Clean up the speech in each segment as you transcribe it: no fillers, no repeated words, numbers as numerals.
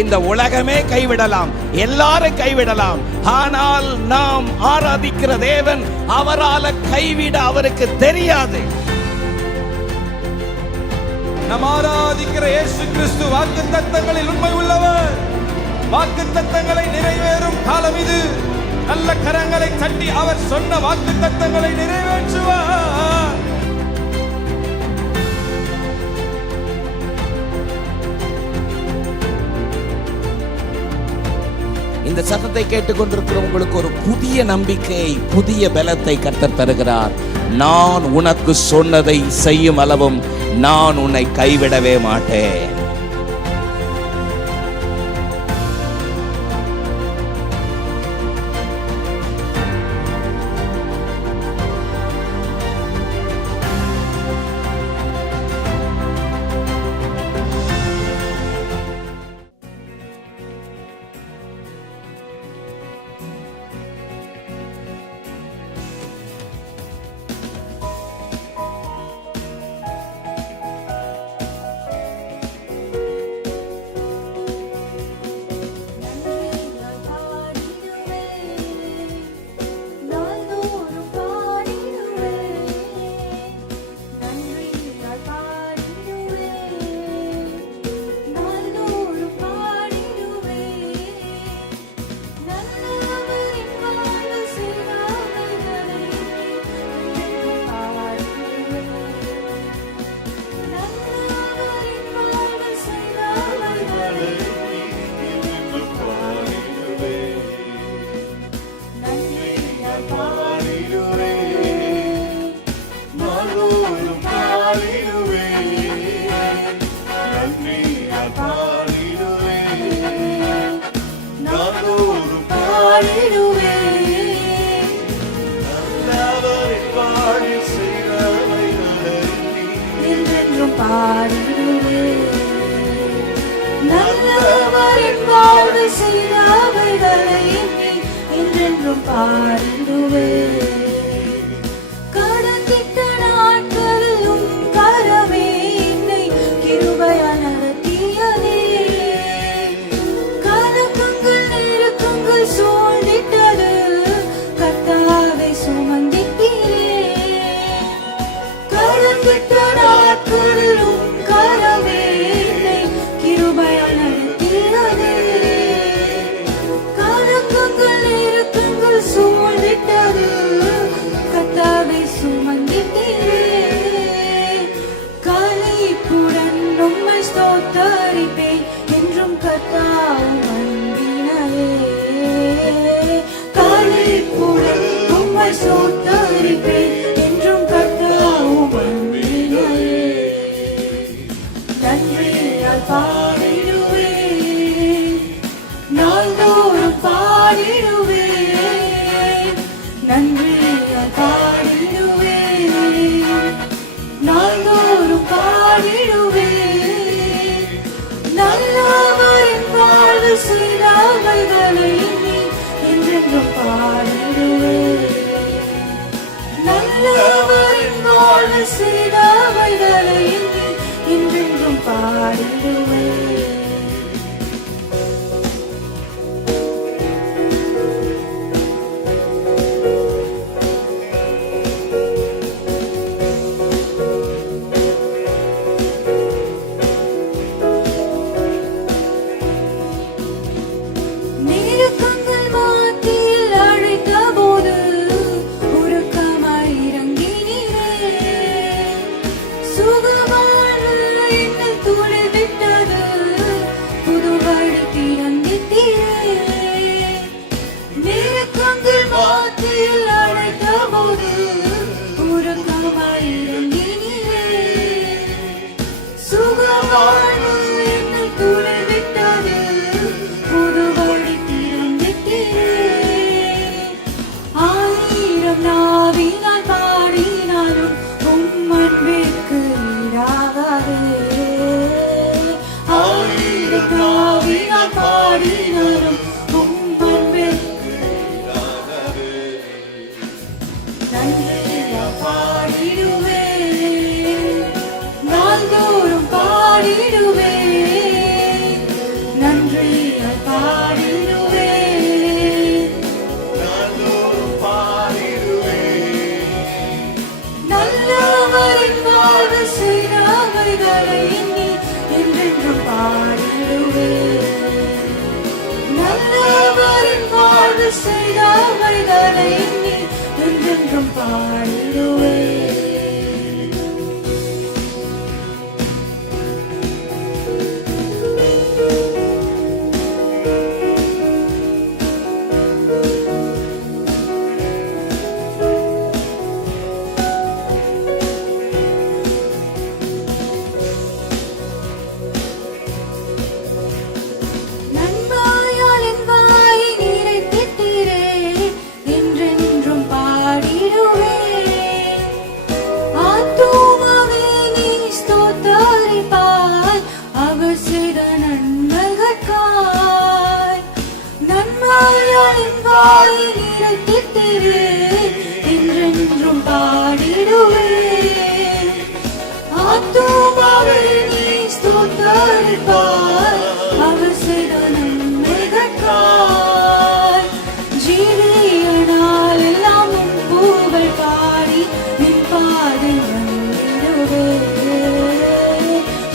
இந்த உலகமே கைவிடலாம், எல்லாரும் கைவிடலாம். ஆனால் நாம் ஆராதிக்கிற தேவன் அவரால் கைவிட அவருக்கு தெரியாது. நாம் ஆராதிக்கிற இயேசு கிறிஸ்து வாக்குத்தத்தங்களில் உண்மை உள்ளவர். வாக்குத்தத்தங்களை நிறைவேறும் காலம் இது. நல்ல கரங்களை தட்டி அவர் சொன்ன வாக்குத்தத்தங்களை நிறைவேற்றுவார். இந்த சத்தத்தை கேட்டுக்கொண்டிருக்கிற உங்களுக்கு ஒரு புதிய நம்பிக்கை, புதிய பலத்தை கர்த்தர் தருகிறார். நான் உனக்கு சொன்னதை செய்யும் அளவும் நான் உன்னை கைவிடவே மாட்டேன். நல்லவரின் வாழ்வு செய்தவைகளை என்றென்றும் பாடிடுவே. கடந்திட்ட நாட்களிலும் கரமே என்னை கிருபையால் நடத்தியதே. கலக்கங்கள் நெருக்கங்கள் சூழ்ந்திட்டது, கர்த்தாவை சுமந்திட்டீரே. கடந்திட்ட நாட்களிலும் கரமே என்னை கிருபையால் நடத்தியதே. கலக்கங்கள் நெருக்கங்கள் சூழ்ந்திட்டது, கர்த்தாவை சுமந்திட்டீரே. களிப்புடன் உம்மை ஸ்தோத்தரிப்பேன் என்றும் கர்த்தாவும் அன்பினாலே. களிப்புடன் உம்மை ஸ்தோத்தரிப்பேன் என்றும் கர்த்தாவும் அன்பினாலே. நன்றியால் பாடிடுவேன், நாள்தோறும் பாடிடுவேன். நன்றியால் பாடிடுவேன், நாள்தோறும் பாடிடுவேன். நல்லவரின் வாழ்வு செய்தவைகளை என்றென்றும் பாடிடுவேன். நல்லவரின் வாழ்வு செய்தவைகளை என்றென்றும் பாடிடுவேன். நெருக்கங்கள் மத்தியில் அழைத்த போது உருக்கமாய் இறங்கினீரே. சுகவாழ்வு என்னில் துளிர்விட்டது, புது வழி திறந்திட்டீரே. நெருக்கங்கள் மத்தியில் அழைத்த போது உருக்கமாய் இறங்கினீரே. சுகவாழ்வு என்னில் துளிர்விட்டது, புது வழி திறந்திட்டீரே. ஆயிரம் நாவினால் பாடினாலும் உம் அன்பிற்கு ஈடாகாதே. ஆயிரம் நாவினால் பாடினாலும் உம் அன்பிற்கு ஈடாகாதே. நன்றியால் பாடிடுவேன், நாள்தோறும் பாடிடுவேன். நன்றி செய்தவைகளை எண்ணி என்றென்றும் பாடிடுவேன். நல்லவரின் வாழ்வு செய்தவைகளை எண்ணி என்றென்றும் பாடிடுவேன். நன்மையால் என் வாயை நிறைத்திட்டீரே, என்றென்றும் பாடிடுவேன். ஆத்துமாவே நீ ஸ்தோத்தரிப்பாய், அவர் செய்த நன்மைகளுக்காய். நன்மையால் என் வாயை நிறைத்திட்டீரே, என்றென்றும் பாடிடுவேன். ஆத்துமாவே நீ ஸ்தோத்தரிப்பாய், அவர் செய்த நன்மைகளுக்காய். ஜீவியனால் எல்லாம் உன் புகழ் பாடி நின் பாதை வந்திடுவேன்.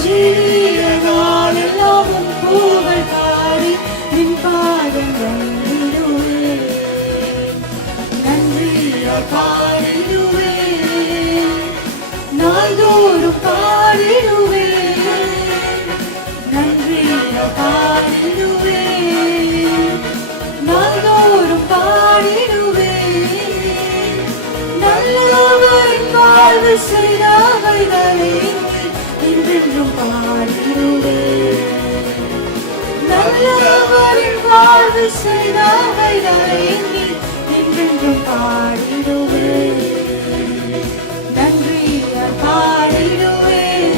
ஜீவியனால் எல்லாம் உன் புகழ் பாடி நின் பாதை வந்திடுவேன். நன்றியால் பாடிடுவேன், நாள்தோறும் பாடிடுவேன். நன்றியால் பாடிடுவேன், நாள்தோறும் பாடிடுவேன். நல்லவரின் வாழ்வு செய்தவைகளை என்றென்றும் பாடிடுவேன். நல்லவரின் வாழ்வு செய்தவைகளை என்றென்றும் பாடிடுவேன். நன்றியால் பாடிடுவேன்,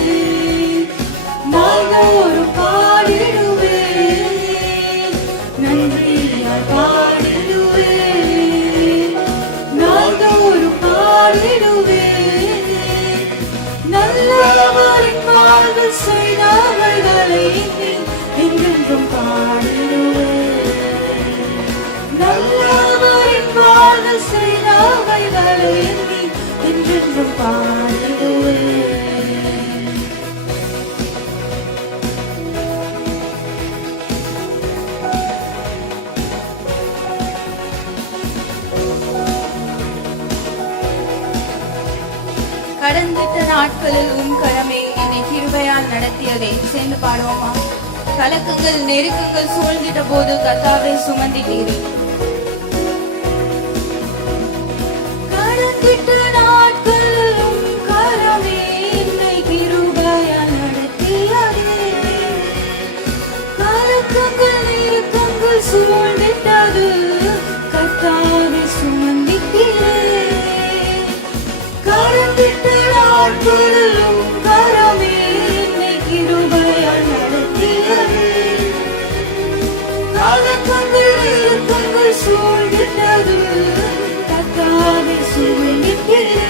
நாள்தோறும் பாடிடுவேன். நன்றியால் பாடிடுவேன், நாள்தோறும் பாடிடுவேன். நல்லவரின் வாழ்வு செய்தவைகளை என்றென்றும் பாடிடுவேன். நல்லவரின் வாழ்வு செய்தவைகளை என்றென்றும் பாடிடுவேன். கடந்திட்ட நாட்களில் உன் கரமே என்னை கிருபையால் நடத்தியதே. சேர்ந்து பாடுவோமா? கலக்கங்கள் நெருக்கங்கள் சூழ்ந்திட்ட போது கர்த்தாவே சுமந்திட்டீரே. கடந்திட்ட நாட்களில் உன் கரமே என்னை கிருபையால் நடத்தியதே. கலக்கங்கள் நெருக்கங்கள் சூழ்ந்திட்டது கர்த்தாவே சுமந்திட்டீரே. கடந்திட்ட நாட்களில் உன் கரமே என்னை கிருபையால் நடத்தியதே. கலக்கங்கள் நெருக்கங்கள் சூழ்ந்திட்டது கர்த்தாவே சுமந்திட்டீரே.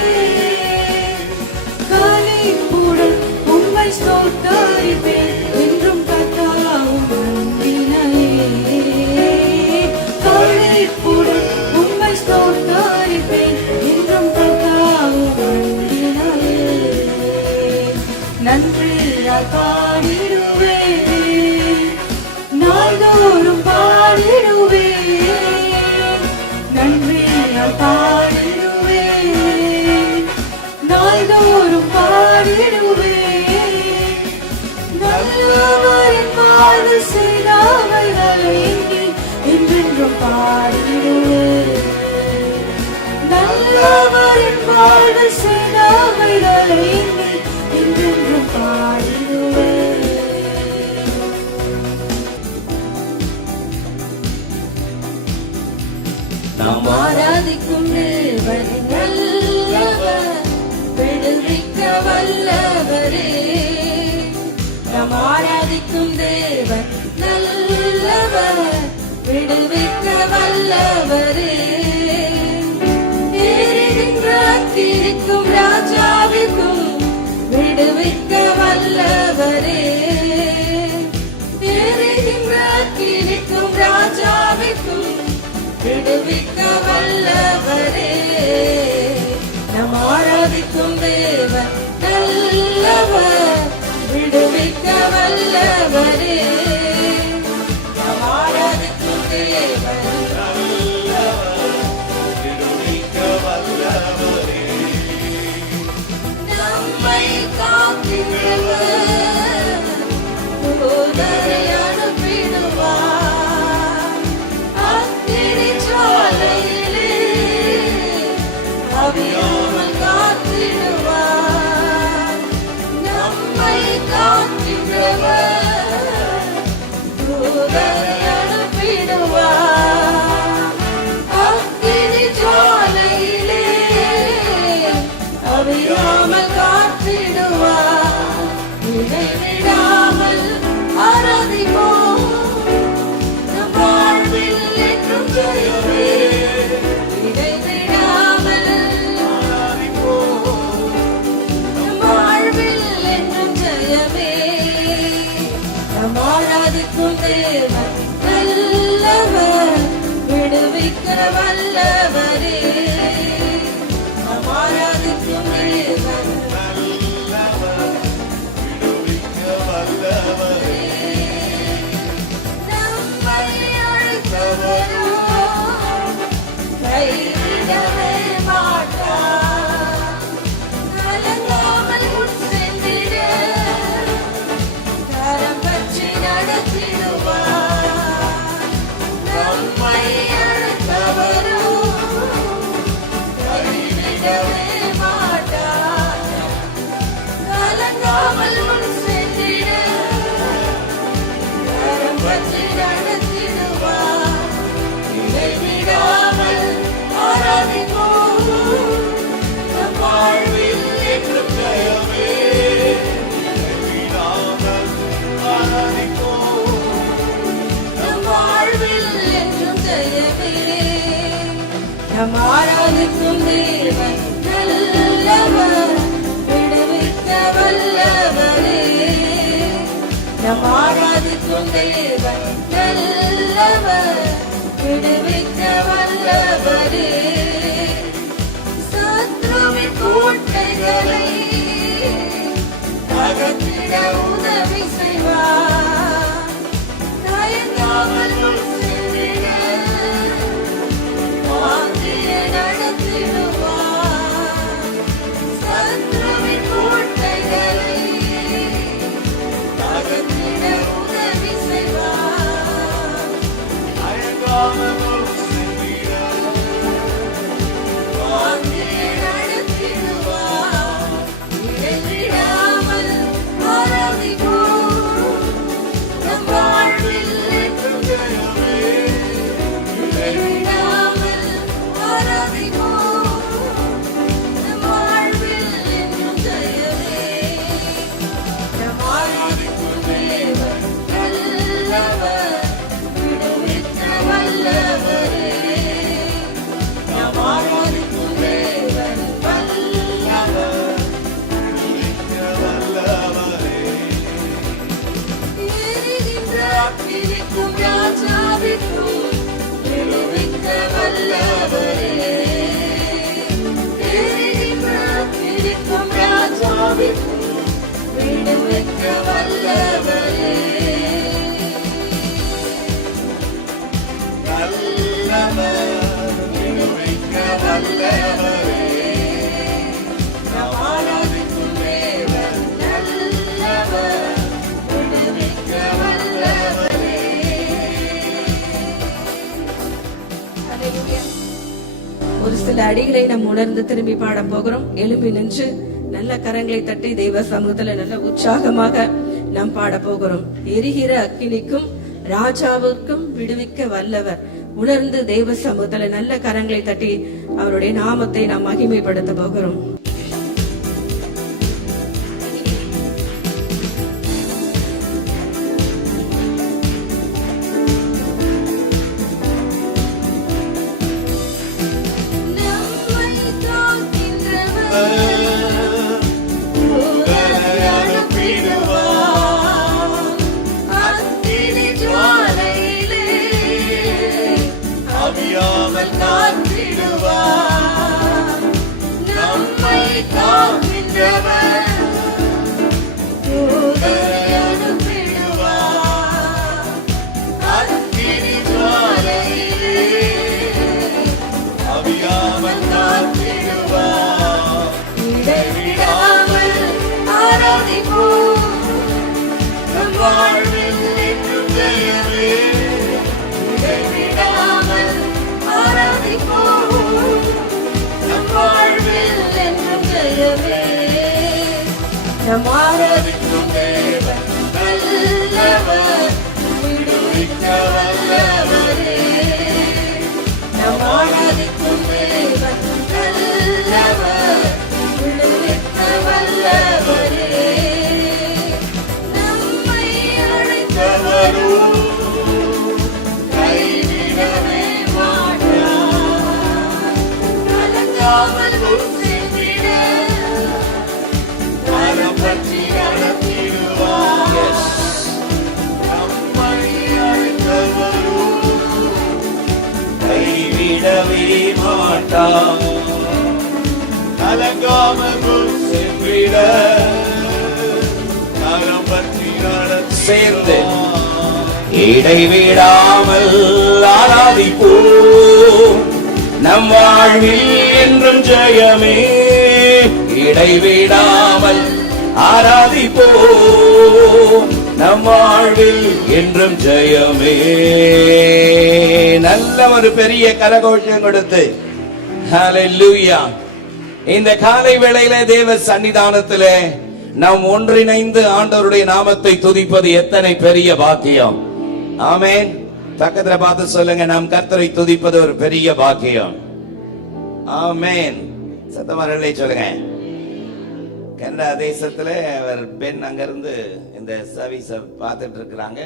களிப்புடன் உம்மை ஸ்தோத்தரிப்பேன், என்றும் கர்த்தாவும் அன்பினையே. களிப்புடன் உம்மை ஸ்தோத்தரிப்பேன், என்றும் கர்த்தாவும் அன்பினையே. நன்றியால் பாடிடுவேன், நாள்தோறும் பாடிடுவேன். நன்றியால் பாடிடுவேன், நாள்தோறும் பாடிடுவேன். நல்லவரின் வாழ்வு செய்தவைகளை என்றென்றும் பாடிடுவேன். நல்லவரின் வாழ்வு செய்தவைகளை என்றென்றும் பாடிடுவேன். நாம் ஆராதிக்கும் தேவன் நல்லவர், விடுவிக்க வல்லவரே. நாம் ஆராதிக்கும் தேவன் நல்லவர், விடுவிக்க வல்லவரே. ஏறிகின்ற அக்கினிக்கும் ராஜாவிற்கும் விடுவிக்க வல்லவரே. ஏறிகின்ற அக்கினிக்கும் ராஜாவிற்கும் விடுவிக்க வல்லவரே. நம் ஆராதிக்கும் தேவன் நல்லவர், அவியாமல் காத்திடுவார். நம்மை காக்கின்றவர் தூதரை அனுப்பிடுவார். அக்கினி ஜுவாலையிலே அவியாமல் காத்திடுவார். இடைவிடாமல் ஆராதிப்போம், நம் வாழ்வில் என்றும் ஜெயமே. இடைவிடாமல் ஆராதிப்போம், நம் வாழ்வில் என்றும் ஜெயமே. நம் ஆராதிக்கும் தேவன் நல்லவர், விடுவிக்க வல்லவரே. நம் ஆராதிக்கும் தேவன் நம்மை அழைத்தவரோ கைவிடவே மாட்டார். கலங்காமல் முன் சென்றிட கரம் பற்றி நடத்திடுவார். நம்மை அழைத்தவரோ கைவிடவே மாட்டார். கலங்காமல் முன் சென்றிட கரம் பற்றி நடத்திடுவார். இடைவிடாமல் ஆராதிப்போம், நம் வாழ்வில் என்றும் ஜெயமே. இடைவிடாமல் ஆராதிப்போம், நம் வாழ்வில் என்றும் ஜெயமே. நம் ஆராதிக்கும் தேவன் நல்லவர், விடுவிக்க வல்லவரே. நம் ஆராதிக்கும் தேவன் நல்லவர், விடுவிக்க வல்லவரே. சத்ருவின் கோட்டைகளை அகற்றிட உதவி செய்வார். தயங்காமல் முன் சென்றிட வாங்கிய நடத்திடுவார். சத்ருவின் கோட்டைகளை அகற்றிட உதவி செய்வார். தயங்காமல் முன் சென்றிட வாங்கிய நடத்திடுவார். இடைவிடாமல் ஆராதிப்போம், நம் வாழ்வில் என்றும் ஜெயமே. இடைவிடாமல் ஆராதிப்போம், நம் வாழ்வில் என்றும் ஜெயமே. நம் ஆராதிக்கும் தேவன் நல்லவர், விடுவிக்க வல்லவரே. நம் ஆராதிக்கும் தேவன் வல்லவர், விடுவிக்க வல்லவரே. எரிகின்ற அக்கினிக்கும் ராஜாவிற்கும் விடுவிக்க வல்லவரே. எரிகின்ற அக்கினிக்கும் ராஜாவிற்கும் விடுவிக்க வல்லவரே. நல்லவர், விடுவிக்க வல்லவரே. நம் ஆராதிக்கும் தேவன் நல்லவர், விடுவிக்க வல்லவரே. ஹல்லேலூயா. ஒரு சில அடிகளை நாம் உணர்ந்து திரும்பி பாட போகிறோம். எழும்பி நின்று நல்ல கரங்களை தட்டி தெய்வ சமூகத்துல நல்ல உற்சாகமாக நாம் பாட போகிறோம். எரிகிற அக்கினிக்கும் ராஜாவுக்கும் விடுவிக்க வல்லவர். உணர்ந்து தெய்வ சமூகத்துல நல்ல கரங்களை தட்டி அவருடைய நாமத்தை நாம் மகிமைப்படுத்த போகிறோம். நம்மை காக்கின்றவர் தூதரை அனுப்பிடுவார். அக்கினி ஜுவாலையிலே அவியாமல் காத்திடுவார். நம்மை காக்கின்றவர் தூதரை அனுப்பிடுவார். அக்கினி ஜுவாலையிலே அவியாமல் காத்திடுவார். இடைவிடாமல் ஆராதிப்போம், நம் வாழ்வில் என்றும் ஜெயமே. இடைவிடாமல் ஆராதிப்போம், நம் வாழ்வில் நம் ஆராதிக்கும் தேவன் நல்லவர், விடுவிக்க வல்லவரே. நம் ஆராதிக்கும் தேவன் நல்லவர், விடுவிக்க வல்லவரே. நம்மை அழைத்தவரோ கைவிடவே மாட்டார். கலங்காமல் முன் சென்றிட கரம் பற்றி நடத்திடுவார். நம்மை அழைத்தவரோ கைவிடவே மாட்டார். கலங்காமல் முன் சென்றிட கரம் பற்றி சேர்ந்து நடத்திடுவார். இடைவிடாமல் ஆராதிப்போம், நம் வாழ்வில் என்றும் ஜெயமே. இடைவிடாமல் ஆராதிப்போம், நம் வாழ்வில் என்றும் ஜெயமே. நல்ல ஒரு பெரிய கரகோஷம் கொடுத்து ஹல்லேலூயா. இந்த காலை வேளையிலே தேவ சன்னிதானத்திலே நாம் ஒன்றிணைந்து ஆண்டவருடைய நாமத்தை துதிப்பது எத்தனை பெரிய பாக்கியம். ஆமென். பக்கத்துல பார்த்து சொல்லுங்க, நாம் கர்த்தரை துதிப்பது ஒரு பெரிய பாக்கியம். ஆமென். சத்தமரலே சொல்லுங்க. கனடா தேசத்துல அவர் பெண் அங்கிருந்து இந்த சர்வீஸ பார்த்துட்டு இருக்கிறாங்க.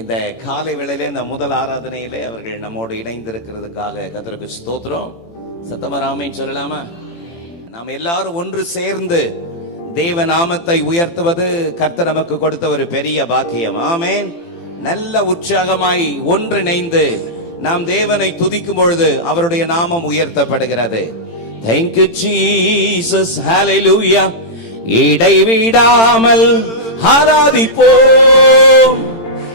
இந்த காலை வேளையிலே இந்த முதல் ஆராதனையிலே அவர்கள் நம்மோடு இணைந்திருக்கிறதுக்காக கர்த்தருக்கு ஸ்தோத்திரம். சத்தமர ஆமென் சொல்லலாமா? நாம் எல்லாரும் ஒன்று சேர்ந்து தேவ நாமத்தை உயர்த்துவது கர்த்தர் நமக்கு கொடுத்த ஒரு பெரிய பாக்கியம். ஆமென். நல்ல உற்சாகமாய் ஒன்றிணைந்து நாம் தேவனை துதிக்கும் பொழுது அவருடைய நாமம் உயர்த்தப்படுகிறது. Thank you Jesus, hallelujah. இடைவிடாமல் ஆராதிப்போம்,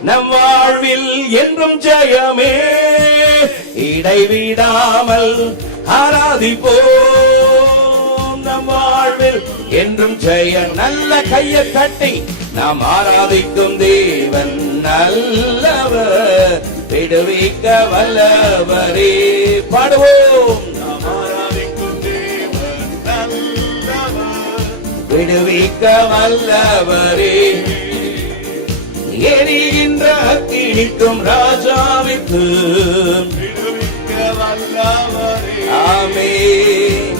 நம் வாழ்வில் என்றும் ஜெயமே. இடைவிடாமல் ஆராதிப்போம், நம் வாழ்வில் என்றும் ஜெய. நல்ல கையை தட்டி நாம் ஆராதிக்கும் தேவன் நல்லவர், விடுவிக்க வல்லவரே. பாடுவோம். நாம் ஆராதிக்கும் தேவன் நல்லவர், விடுவிக்க வல்லவரே. எரிகின்ற அக்கினிக்கும் ராஜாவிற்கு விடுவிக்க வல்லவரே. ஆமென்.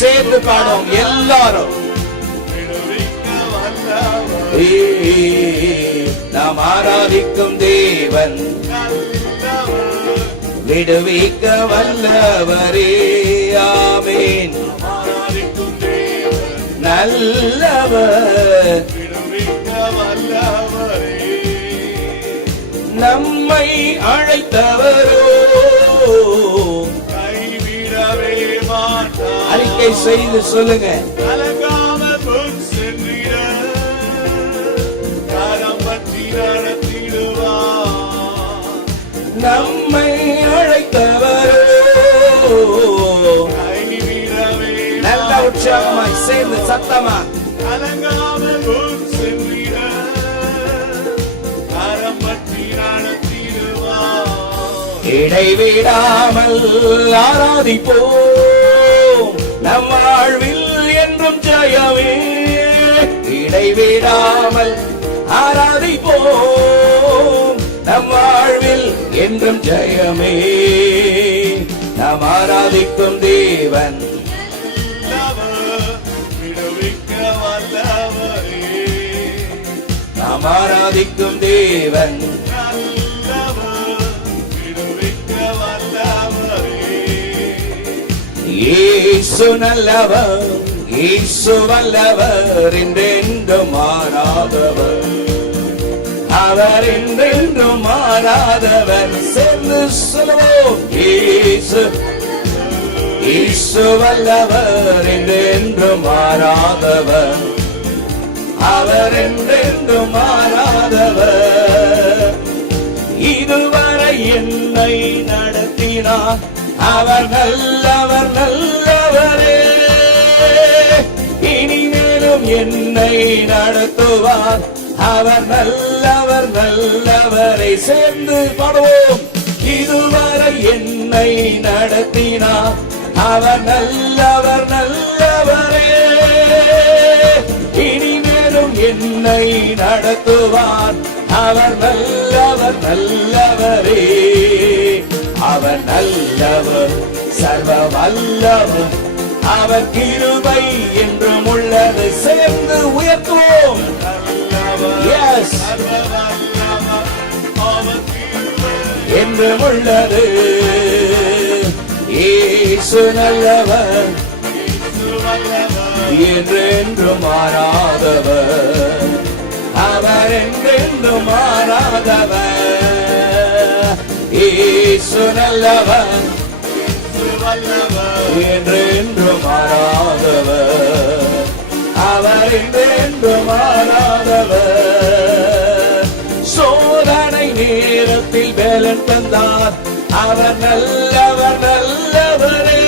சேர்ந்து பாடும் எல்லாரும். நாம் ஆராதிக்கும் தேவன் விடுவிக்க வல்லவரே. ஆமென். நல்லவர், நம்மை அழைத்தவரோ கைவிடவே மாட்டார். அறிக்கை செய்து சொல்லுங்க. கலங்காமல் முன் சென்றிட கரம் பற்றி நடத்திடுவார். நம்மை அழைத்தவரோ கைவிடவே. நல்ல உற்சாகமாய் சேர்ந்து சத்தமா. கலங்காமல் முன் சென்றிட கரம் பற்றி நடத்திடுவார். இடைவிடாமல் ஆராதிப்போம், நம் வாழ்வில் என்றும் ஜெயமே. இடைவிடாமல் ஆராதிப்போம், நம் வாழ்வில் என்றும் ஜெயமே. நாம் ஆராதிக்கும் தேவன் விடுவிக்க வல்லவரே. நாம் ஆராதிக்கும் தேவன் விடுவிக்க வல்லவரே. இயேசு நல்லவர், இயேசு வல்லவர், என்றென்றும் மாறாதவர். அவர் என்றென்றும் மாறாதவர். சேர்ந்து சொல்லுவோம். இயேசு, இயேசு வல்லவர், என்றென்றும் மாறாதவர். அவர் என்றென்றும் மாறாதவர். இதுவரை என்னை நடத்தினார் அவர் நல்லவர், நல்லவரே. இனிமேலும் என்னை நடத்துவார் அவர் நல்லவர், நல்லவரை. சேர்ந்து பாடுவோம். இதுவரை என்னை நடத்தினார் அவர் நல்லவர், நல்லவரே. என்னை நடத்துவார். அவர் நல்லவர், நல்லவரே. அவர் நல்லவர், சர்வ வல்லவர். அவர் கிருபை என்றும் உள்ளது. சேர்ந்து உயர்த்துவோம். Yes. என்றும் உள்ளது. இயேசு நல்லவர், என்றென்றும் மாறாதவர். அவர் என்றென்றும் மாறாதவர். இயேசு நல்லவர், என்றென்றும் மாறாதவர். அவர் என்றென்றும் மாறாதவர். சோதனை நேரத்தில் பலன் தந்தார். அவர் நல்லவர், நல்லவரே.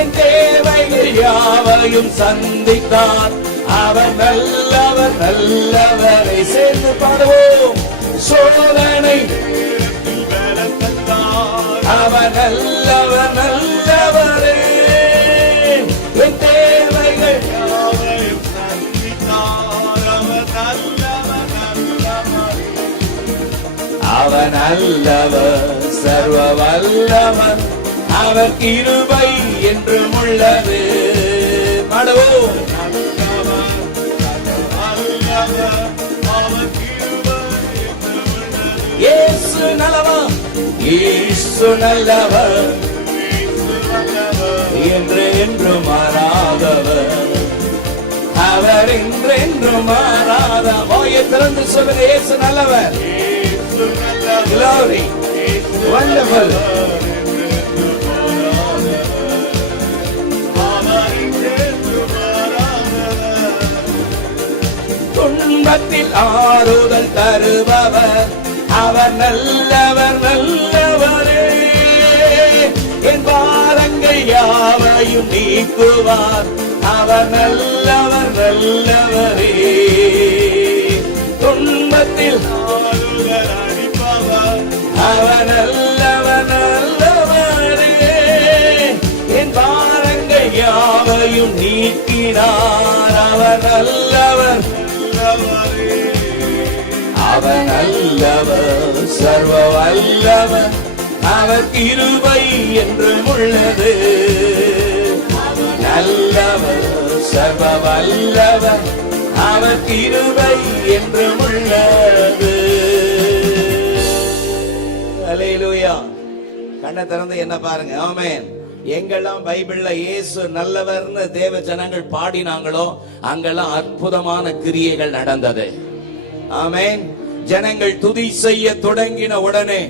என் தேவைகள் யாவையும் சந்தித்தார். அவர் நல்லவர், நல்லவரை. சேர்ந்து பாடுவோம். சோதனை அவர் நல்லவர், நல்லவரே. என் தேவைகள் யாவையும் சந்தித்தார். அவர் நல்லவர், சர்வ வல்லவர். அவர் கிருபை என்றும் உள்ளது. பாடுவோம். இயேசு நல்லவர், இயேசு நல்லவர், என்றென்றும் மாறாதவர். அவர் என்றென்றும் மாறாதவர். வாயை திறந்து சொல்லுங்க. இயேசு நல்லவர். Glory, wonderful. துன்பத்தில் ஆறுதல் தருபவர். அவர் நல்லவர், நல்லவரே. என் பாரங்கள் யாவையும் நீக்குவார். அவர் நல்லவர், நல்லவரே. துன்பத்தில் ஆறுதல் அளிப்பவர். அவர் நல்லவர், நல்லவரே. என் பாரங்கள் யாவையும் நீக்கினார். அவர் நல்லவர், நல்லவரே. அவர் நல்லவர், சர்வ வல்லவர். அவர் கிருபை என்றும் உள்ளது. நல்லவர், சர்வ வல்லவர். அவர் கிருபை என்றும் உள்ளது. அல்லேலூயா. கண்ணை திறந்து என்ன பாருங்க. ஆமென். எங்கெல்லாம் பைபிள்ல இயேசு நல்லவர்னு தேவ ஜனங்கள் பாடினாங்களோ அங்கெல்லாம் அற்புதமான கிரியைகள் நடந்தது. ஆமென். ஜனங்கள் துதி செய்ய தொடங்கின உடனே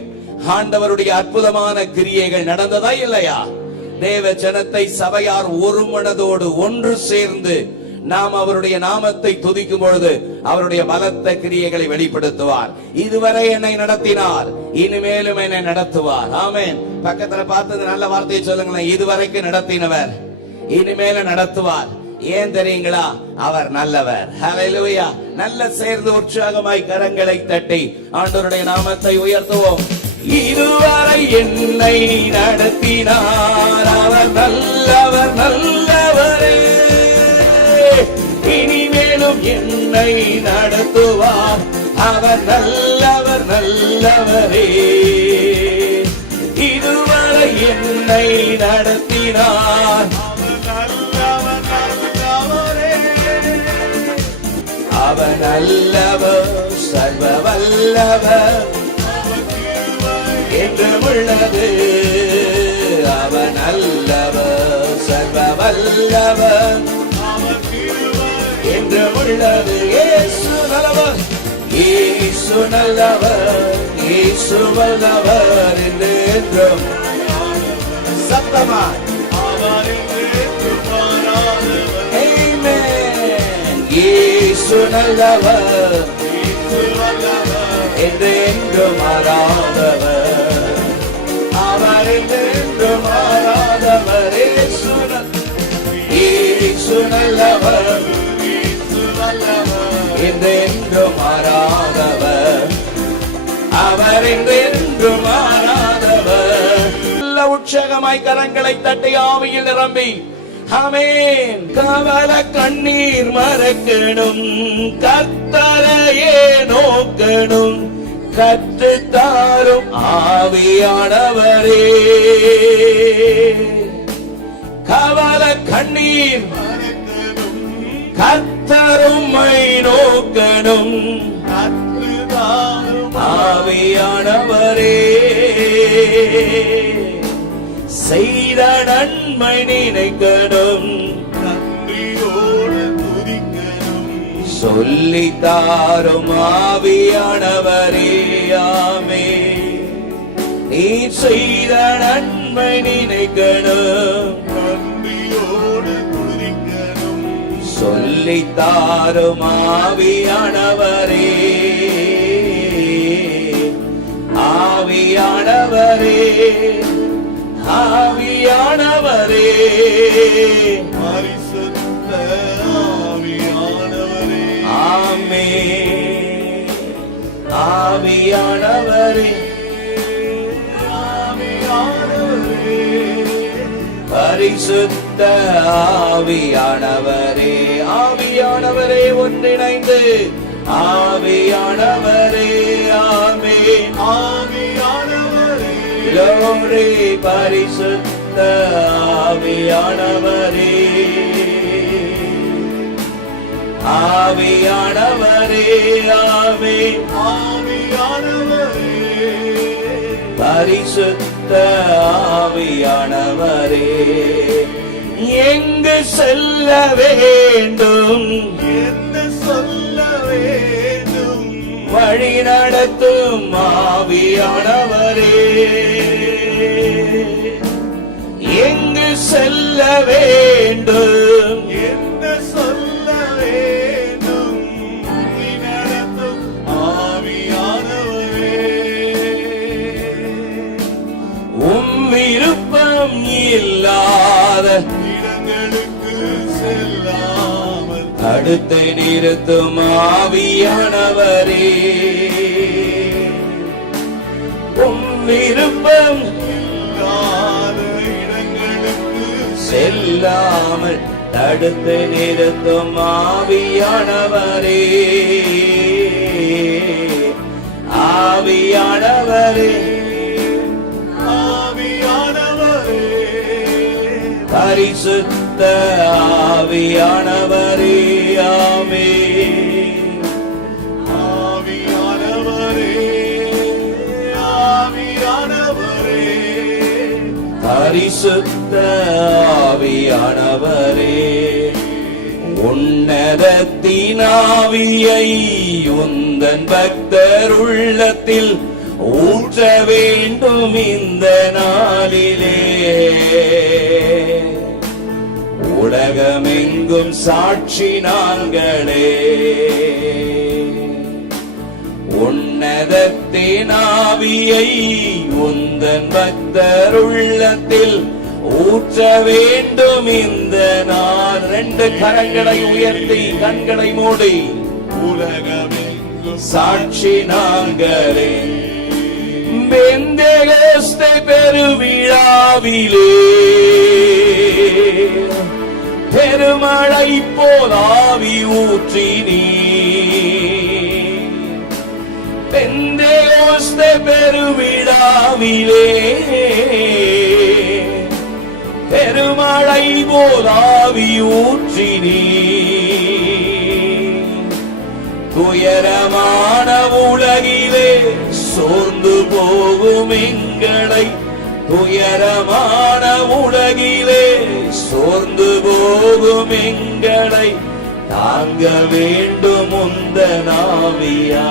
ஆண்டவருடைய அற்புதமான கிரியைகள் நடந்ததா இல்லையா? தேவ ஜனத்தை சபையார் ஒரு மனதோடு ஒன்று சேர்ந்து நாம் அவருடைய நாமத்தை துதிக்கும் பொழுது அவருடைய பலத்த கிரியைகளை வெளிப்படுத்துவார். இதுவரை என்னை நடத்தினார், இனிமேலும் என்னை நடத்துவார். ஆமென். பக்கத்துல பார்த்தது நல்ல வார்த்தையை சொல்லுங்களேன். இதுவரைக்கும் நடத்தினவர் இனிமேல நடத்துவார். ஏன் தெரியுங்களா? அவர் நல்லவர். ஹல்லேலூயா. நல்ல சேர்ந்து உற்சாகமாய் கரங்களை தட்டி ஆண்டவருடைய நாமத்தை உயர்த்துவோம். இதுவரை என்னை நடத்தினார். அவர் நல்லவர், நல்லவரே. இனிமேலும் என்னை நடத்துவார். அவர் நல்லவர், நல்லவரே. இதுவரை என்னை நடத்தினார். அவர் நல்லவர், சர்வ வல்லவர் என்றும் உள்ளது. அவர் நல்லவர், சர்வ வல்லவர் என்றும் உள்ளது. இயேசு நல்லவர், இயேசு நல்லவர், இயேசு வல்லவர் என்றும். சத்தமா இயேசு நல்லவர், என்றென்றும் மாறாதவர். அவர் என்றென்றும் மாறாதவர். இயேசு நல்லவர், என்றென்றும் மாறாதவர். அவர் என்றென்றும் மாறாதவர். நல்ல உற்சாகமாய் கரங்களை தட்டி ஆவியில் நிரம்பி ஆமென். கவல கண்ணீர் மறக்கணும், கர்த்தரையே நோக்கணும், கற்று தாரும் ஆவியானவரே. கவல கண்ணீர் கர்த்தரும்மை நோக்கணும், ஆவியானவரே. செய்த நன்மை நினைக்கணும், நன்றியோடு துதிக்கணும், சொல்லி தாரும் ஆவியானவரே. ஆமென். நீ செய்த நன்மை நினைக்கணும், நன்றியோடு துதிக்கணும், சொல்லி தாரும் ஆவியானவரே. ஆவியானவரே, ஆவியானவரே, பரிசுத்த ஆவியானவரே. ஆமென். ஆவியானவரே, ஆவியானவரே, பரிசுத்த ஆவியானவரே. ஆவியானவரே ஒன்றிணைந்து ஆவியானவரே. ஆமென். ஆவியானவரே, லோரே பரிசுத்த ஆவியானவரே. ஆவியானவரே. ஆமென். ஆவியானவரே, பரிசுத்த ஆவியானவரே. எங்கு செல்ல வேண்டும், என்ன சொல்ல வேண்டும், வழி நடத்தும் ஆவியானவரே. எங்கு செல்ல வேண்டும், என்ன சொல்ல வேண்டும், நீ நடத்தும் ஆவியானவரே. விருப்பம் இல்லாத இடங்களுக்கு செல்லாமல் தடுத்து நிறுத்தும் ஆவியானவரே. விருப்பம் இல்லாத இடங்களுக்கு செல்லாமல் தடுத்து நிறுத்தும் ஆவியானவரே. ஆவியானவரே, ஆவியானவரே, பரிசுத்த ஆவியானவரே. ஆமென். ஆவியானவரே, ஆவியானவரே, பரிசுத்த ஆவியானவரே. உன்னதத்தின் ஆவியை உந்தன் பக்தர் உள்ளத்தில் ஊற்ற வேண்டும் இந்த நாளிலே. உலகமெங்கும் சாட்சி நாங்களே. உன்னதத்தின் ஆவியை உந்தன் பக்தர் உள்ளத்தில் ஊற்ற வேண்டும் இந்த நாள். ரெண்டு கரங்களை உயர்த்தி கண்களை மூடி உலகமெங்கும் சாட்சி நாங்களே. பெந்தேகோஸ்தே பெருவிழாவிலே பெருமழை போல் ஆவி ஊற்றினீ. பெந்தேகோஸ்தே பெருவிழாவிலே பெருமழை போல் ஆவி ஊற்றினீ. துயரமான உலகிலே சோர்ந்து போகும் எங்களை, துயரமான உலகிலே சோர்ந்து போகும் எங்களை தாங்க வேண்டும் உந்தன் ஆவியா.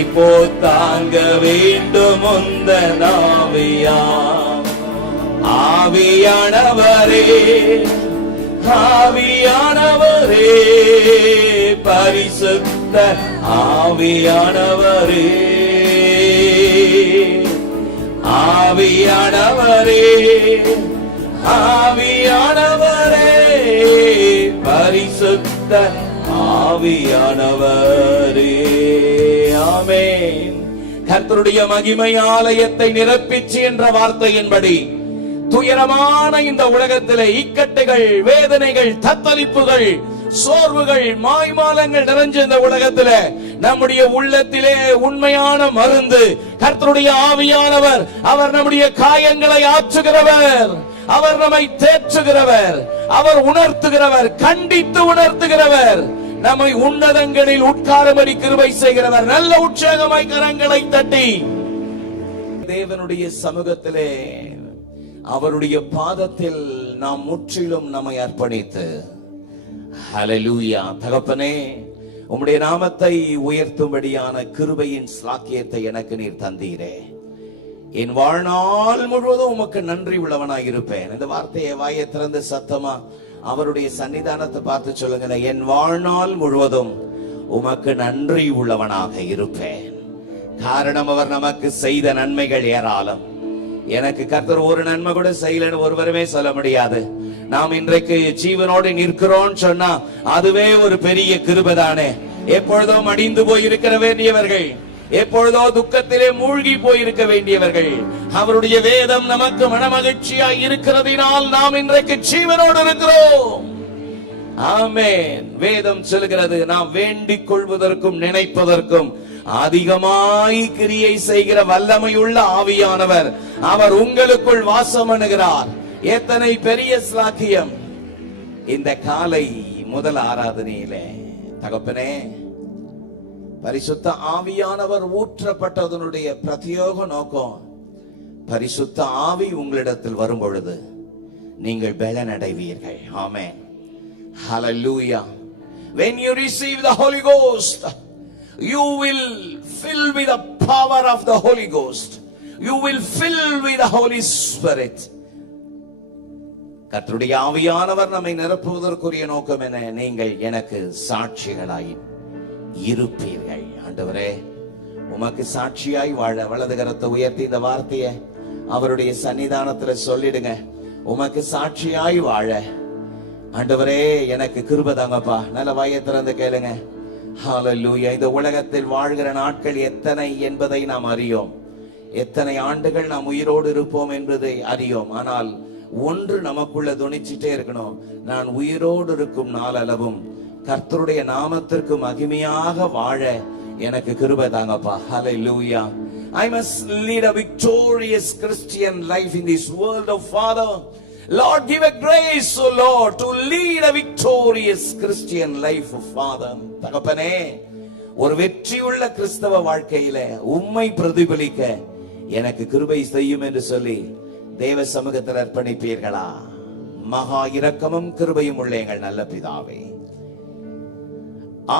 இப்போ தாங்க வேண்டும் உந்தன் ஆவியா. ஆவியானவரே, ஆவியானவரே, பரிசுத்த ஆவியானவரே. ஆவியானவரே, ஆவியானவரே, பரிசுத்த ஆவியானவரே. ஆமென். கர்த்தருடைய மகிமை ஆலயத்தை நிரப்பிச்சு என்ற வார்த்தையின்படி துயரமான இந்த உலகத்திலே இக்கட்டுகள், வேதனைகள், தத்தளிப்புகள், சோர்வுகள், மாய்மாலங்கள் நிறைஞ்ச இந்த உலகத்திலே நம்முடைய உள்ளத்திலே உண்மையான மருந்து கர்த்தருடைய ஆவியானவர். அவர் நம்முடைய காயங்களை ஆற்றுகிறவர், அவர் நம்மை தேற்றுகிறவர், அவர் உணர்த்துகிறவர், கண்டித்து உணர்த்துகிறவர், நம்மை உன்னதங்களில் உட்காரும்படி கிருபை செய்கிறவர். நல்ல உற்சாகமாய் கரங்களை தட்டி தேவனுடைய சமூகத்திலே அவருடைய பாதத்தில் நாம் முற்றிலும் நம்மை அர்ப்பணித்து, ஹல்லேலூயா. தகப்பனே, உம்முடைய நாமத்தை உயர்த்தும்படியான கிருபையின் ஸ்லாக்கியத்தை எனக்கு நீர் தந்தீரே. என் வாழ்நாள் முழுவதும் உமக்கு நன்றி உள்ளவனாய் இருப்பேன். இந்த வார்த்தையை வாயை திறந்து சத்தமா அவருடைய சன்னிதானத்தை பார்த்து சொல்லுங்க. என் வாழ்நாள் முழுவதும் உமக்கு நன்றி உள்ளவனாக இருப்பேன். காரணம், அவர் நமக்கு செய்த நன்மைகள் ஏராளம். எனக்கு கர்த்தர் ஒரு நன்மை கூட செய்யலன்னு ஒருவருமே சொல்ல முடியாது. நாம் இன்றைக்கு ஜீவனோடு நிற்கிறோம் சொன்னா அதுவே ஒரு பெரிய கிருபைதானே. எப்பொழுதோ மடிந்து போயிருக்க வேண்டியவர்கள், எப்பொழுதோ துக்கத்திலே மூழ்கி போயிருக்க வேண்டியவர்கள், அவருடைய வேதம் நமக்கு மனமகிழ்ச்சியாய் இருக்கிறதினால் நாம் இன்றைக்கு ஜீவனோடு இருக்கிறோம். ஆமென். வேதம் சொல்கிறது, நாம் வேண்டிக் கொள்வதற்கும் நினைப்பதற்கும் அதிகமாய் கிரியை செய்கிற வல்லமையுள்ள ஆவியானவர் அவர் உங்களுக்குள் வாசம் பண்ணுகிறார். எத்தனை பெரிய ஸ்லாக்கியம் இந்த காலை முதல் ஆராதனையிலே. தகப்பனே, பரிசுத்த ஆவியானவர் ஊற்றப்பட்டதனுடைய பிரத்யேக நோக்கம், பரிசுத்த ஆவி உங்களிடத்தில் வரும் பொழுது நீங்கள் பலனடைவீர்கள். ஆமென். ஹல்லேலூயா. When you receive the Holy Ghost, you will fill with the power of the Holy Ghost. You will fill with the Holy Spirit. கர்த்தருடைய ஆவியானவர் நம்மை நிரப்புவதற்குரிய நோக்கம் என்ன? நீங்கள் எனக்கு சாட்சிகளாய் இருப்பீர்கள். ஆண்டவரே, உமக்கு சாட்சியாய் வாழ வலது கரத்தை உயர்த்தி இந்த வார்த்தையை அவருடைய சன்னிதானத்துல சொல்லிடுங்க. உமக்கு சாட்சியாய் வாழ ஆண்டவரே எனக்கு கிருபை தாங்கப்பா. நல்ல வாயை திறந்து கேளுங்க. ஹல்லேலூயா. இந்த உலகத்தில் வாழ்கிற நாட்கள் எத்தனை என்பதை நாம் அறியோம். எத்தனை ஆண்டுகள் நாம் உயிரோடு இருப்போம் என்பதை அறியோம். ஆனால் ஒன்று நமக்குள்ள துணிச்சிட்டே இருக்கணும், நான் உயிரோடு இருக்கும் நாளளவும் கர்த்தருடைய நாமத்திற்கு மகிமையாக வாழ எனக்கு கிருபை தாங்கப்பா. ஹல்லேலூயா. I must lead a victorious Christian life in this world of Father. Lord, give a grace, O Lord, to lead a victorious Christian life of Father. தகப்பனே, ஒரு வெற்றியுள்ள கிறிஸ்தவ வாழ்க்கையில உம்மை பிரதிபலிக்க எனக்கு கிருபை செய்யும் என்று சொல்லி தேவ சமூகத்தில் அர்ப்பணிப்பீர்களா? மகா இரக்கமும் கிருபையும் உள்ள எங்கள் நல்ல பிதாவே,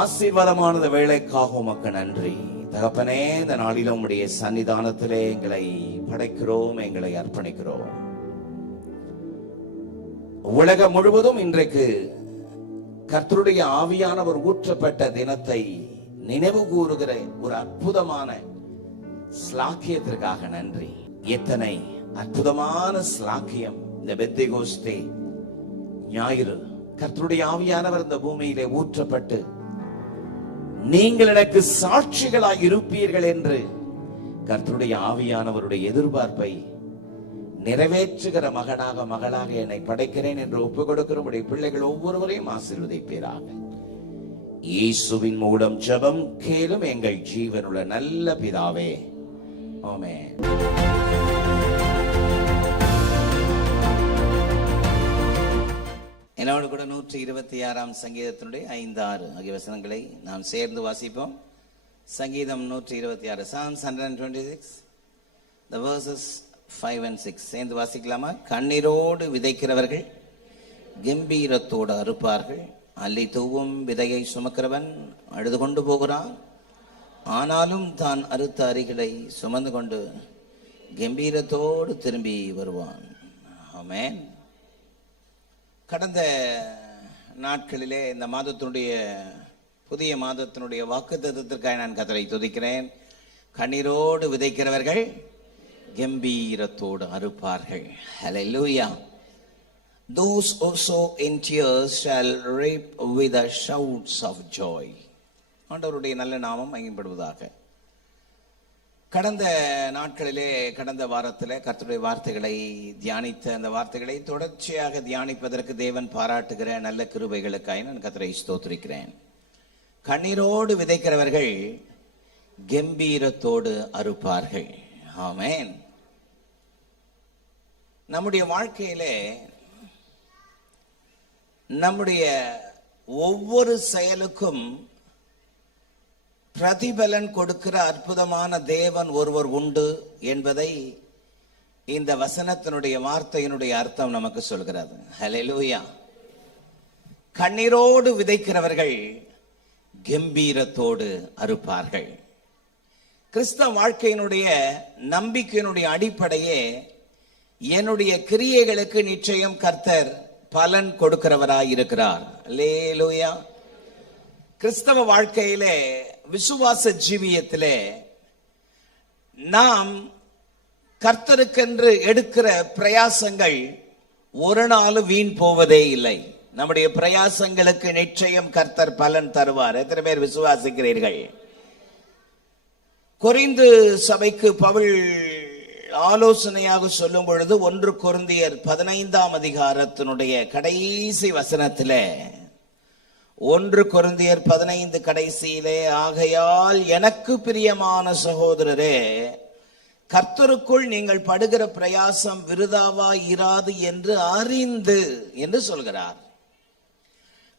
ஆசீர்வாதமான வேளைக்காக உமக்கு நன்றி. தகப்பனே, இந்த நாளிலும் உம்முடைய சன்னிதானத்திலே எங்களை படைக்கிறோம், எங்களை அர்ப்பணிக்கிறோம். உலகம் முழுவதும் இன்றைக்கு கர்த்தருடைய ஆவியானவர் ஊற்றப்பட்ட தினத்தை நினைவு கூறுகிற ஒரு அற்புதமான ஸ்லாக்கியத்திற்காக நன்றி. எத்தனை அற்புதமான ஸ்லாக்கியம் இந்த பெந்தேகோஸ்தே ஞாயிறு. கர்த்தருடைய ஆவியானவர் இந்த பூமியிலே ஊற்றப்பட்டு நீங்கள் எனக்கு சாட்சிகளாய் இருப்பீர்கள் என்று கர்த்தருடைய ஆவியானவருடைய எதிர்பார்ப்பை நிறைவேற்றுகிற மகனாக மகளாக என்னை படைக்கிறேன் என்று ஒப்புக் கொடுக்கிற உடைய பிள்ளைகள் ஒவ்வொருவரையும் ஆசீர்வதிப்பீராக. இயேசுவின் மூலம் ஜெபம் கேளும் எங்கள் ஜீவனுள்ள நல்ல பிதாவே, ஆமென். என்னோடு கூட 126ஆம் சங்கீதத்தினுடைய 5-6 ஆகிய வசனங்களை நாம் சேர்ந்து வாசிப்போம். சங்கீதம் 126, Psalms 126, the verses 5 and 6 சேர்ந்து வாசிக்கலாமா? கண்ணீரோடு விதைக்கிறவர்கள் கம்பீரத்தோடு அறுப்பார்கள். அள்ளி தூவும் விதையை சுமக்கிறவன் அழுது கொண்டு போகிறான், ஆனாலும் தான் அறுத்த அரிகளை சுமந்து கொண்டு கம்பீரத்தோடு திரும்பி வருவான். ஆமென். கடந்த நாட்களிலே இந்த மாதத்தினுடைய புதிய மாதத்தினுடைய வாக்குத்தத்தத்திற்காக நான் கர்த்தரை துதிக்கிறேன். கண்ணீரோடு விதைக்கிறவர்கள் கம்பீரத்தோடு அறுப்பார்கள். ஹல்லேலூயா. Those who sow in tears shall reap with the shouts of joy. ஆண்டவருடைய நல்ல நாமம் மகிமைப்படுவதாக. கடந்த நாட்களிலே, கடந்த வாரத்திலே கர்த்தருடைய வார்த்தைகளை தியானித்த அந்த வார்த்தைகளை தொடர்ச்சியாக தியானிப்பதற்கு தேவன் பாராட்டுகிற நல்ல கிருபைகளுக்காக நான் கர்த்தரை ஸ்தோத்திரிக்கிறேன். கண்ணீரோடு விதைக்கிறவர்கள் கம்பீரத்தோடு அறுப்பார்கள். ஆமென். நம்முடைய வாழ்க்கையிலே நம்முடைய ஒவ்வொரு செயலுக்கும் பிரதிபலன் கொடுக்கிற அற்புதமான தேவன் ஒருவர் உண்டு என்பதை இந்த வசனத்தினுடைய வார்த்தையினுடைய அர்த்தம் நமக்கு சொல்கிறது. ஹல்லேலூயா. கண்ணீரோடு விதைக்கிறவர்கள் கம்பீரத்தோடு அறுப்பார்கள். கிறிஸ்தவ வாழ்க்கையினுடைய நம்பிக்கையினுடைய அடிப்படையே என்னுடைய கிரியைகளுக்கு நிச்சயம் கர்த்தர் பலன் கொடுக்கிறவராய் இருக்கிறார். அல்லேலூயா. கிறிஸ்தவ வாழ்க்கையிலே, விசுவாச ஜீவியத்திலே நாம் கர்த்தருக்கென்று எடுக்கிற பிரயாசங்கள் ஒரு நாள் வீண் போவதே இல்லை. நம்முடைய பிரயாசங்களுக்கு நிச்சயம் கர்த்தர் பலன் தருவார். எத்தனை பேர் விசுவாசிக்கிறீர்கள்? கொரிந்து சபைக்கு பவுல் ஆலோசனையாக சொல்லும் பொழுது 1 கொரிந்தியர் 15ஆம் அதிகாரத்தினுடைய கடைசி வசனத்திலே, 1 கொரிந்தியர் 15 கடைசியிலே, ஆகையால் எனக்கு பிரியமான சகோதரரே, கர்த்தருக்குள் நீங்கள் படுகிற பிரயாசம் விருதாவா இராது என்று அறிந்து என்று சொல்கிறார்.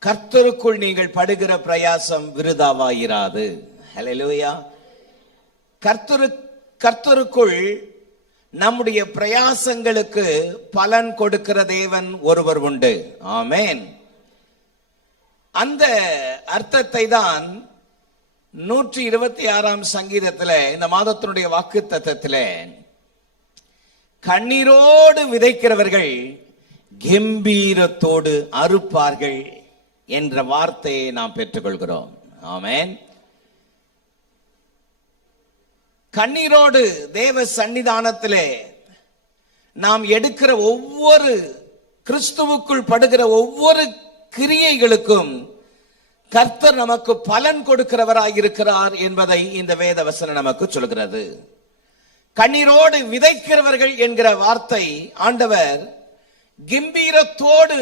கர்த்தருக்குள் நீங்கள் படுகிற பிரயாசம் விருதாவா இராது. ஹல்லேலூயா. கர்த்தருக்குள் நம்முடைய பிரயாசங்களுக்கு பலன் கொடுக்கிற தேவன் ஒருவர் உண்டு. ஆமென். அந்த அர்த்தத்தை தான் 126ஆம் சங்கீதத்திலே, இந்த மாதத்தினுடைய வாக்குத்தத்தத்திலே, கண்ணீரோடு விதைக்கிறவர்கள் கம்பீரத்தோடு அறுப்பார்கள் என்ற வார்த்தையை நாம் பெற்றுக்கொள்கிறோம். ஆமென். கண்ணீரோடு தேவ சன்னிதானத்திலே நாம் எடுக்கிற ஒவ்வொரு, கிறிஸ்துவுக்குள் படுகிற ஒவ்வொரு கிரியைகளுக்கும் கர்த்தர் நமக்கு பலன் கொடுக்கிறவராய் இருக்கிறார் என்பதை இந்த வேத வசனம் நமக்கு சொல்கிறது. கண்ணீரோடு விதைக்கிறவர்கள் என்கிற வார்த்தை ஆண்டவர் கம்பீரத்தோடு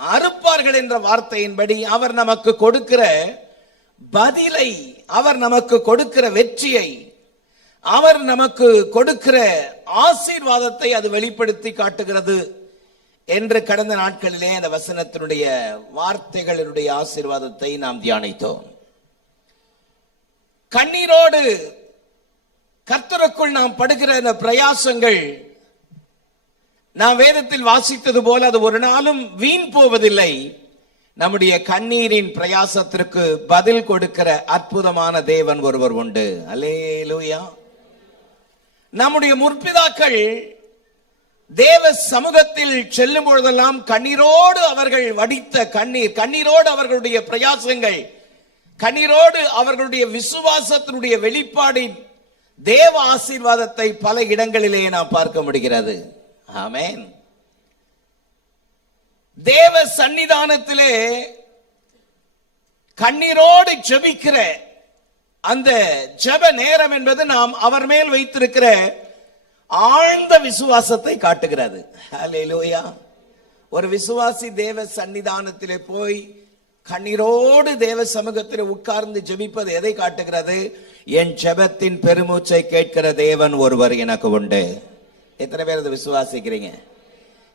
அறுப்பார்கள் என்ற வார்த்தையின்படி அவர் நமக்கு கொடுக்கிற பதிலை, அவர் நமக்கு கொடுக்கிற வெற்றியை, அவர் நமக்கு கொடுக்கிற ஆசீர்வாதத்தை அது வெளிப்படுத்தி காட்டுகிறது என்று கடந்த நாட்களிலே அந்த வசனத்தினுடைய வார்த்தைகளினுடைய ஆசீர்வாதத்தை நாம் தியானித்தோம். கண்ணீரோடு கர்த்தருக்குள் நாம் படுகிற அந்த பிரயாசங்கள், நாம் வேதத்தில் வாசித்தது போல அது ஒரு நாளும் வீண் போவதில்லை. நம்முடைய கண்ணீரின் பிரயாசத்திற்கு பதில் கொடுக்கிற அற்புதமான தேவன் ஒருவர் உண்டு. அல்லேலூயா. நம்முடைய முற்பிதாக்கள் தேவ சமூகத்தில் செல்லும் பொழுதெல்லாம் கண்ணீரோடு அவர்கள் வடித்த கண்ணீர், கண்ணீரோடு அவர்களுடைய பிரயாசங்கள், கண்ணீரோடு அவர்களுடைய விசுவாசத்தினுடைய வெளிப்பாடின் தேவ ஆசீர்வாதத்தை பல இடங்களிலே நாம் பார்க்க முடிகிறது. ஆமென். தேவ சன்னிதானத்திலே கண்ணீரோடு ஜெபிக்கிற அந்த ஜெப நேரம் என்பது நாம் அவர் மேல் வைத்திருக்கிற ஆழ்ந்த விசுவாசத்தை காட்டுகிறது. ஹல்லேலூயா. ஒரு விசுவாசி தேவ சன்னிதானத்திலே போய் கண்ணீரோடு தேவ சமூகத்தில் உட்கார்ந்து ஜெபிப்பது எதை காட்டுகிறது? என் ஜெபத்தின் பெருமூச்சை கேட்கிற தேவன் ஒருவர் எனக்கு உண்டு. எத்தனை பேர் அதை விசுவாசிக்கிறீங்க?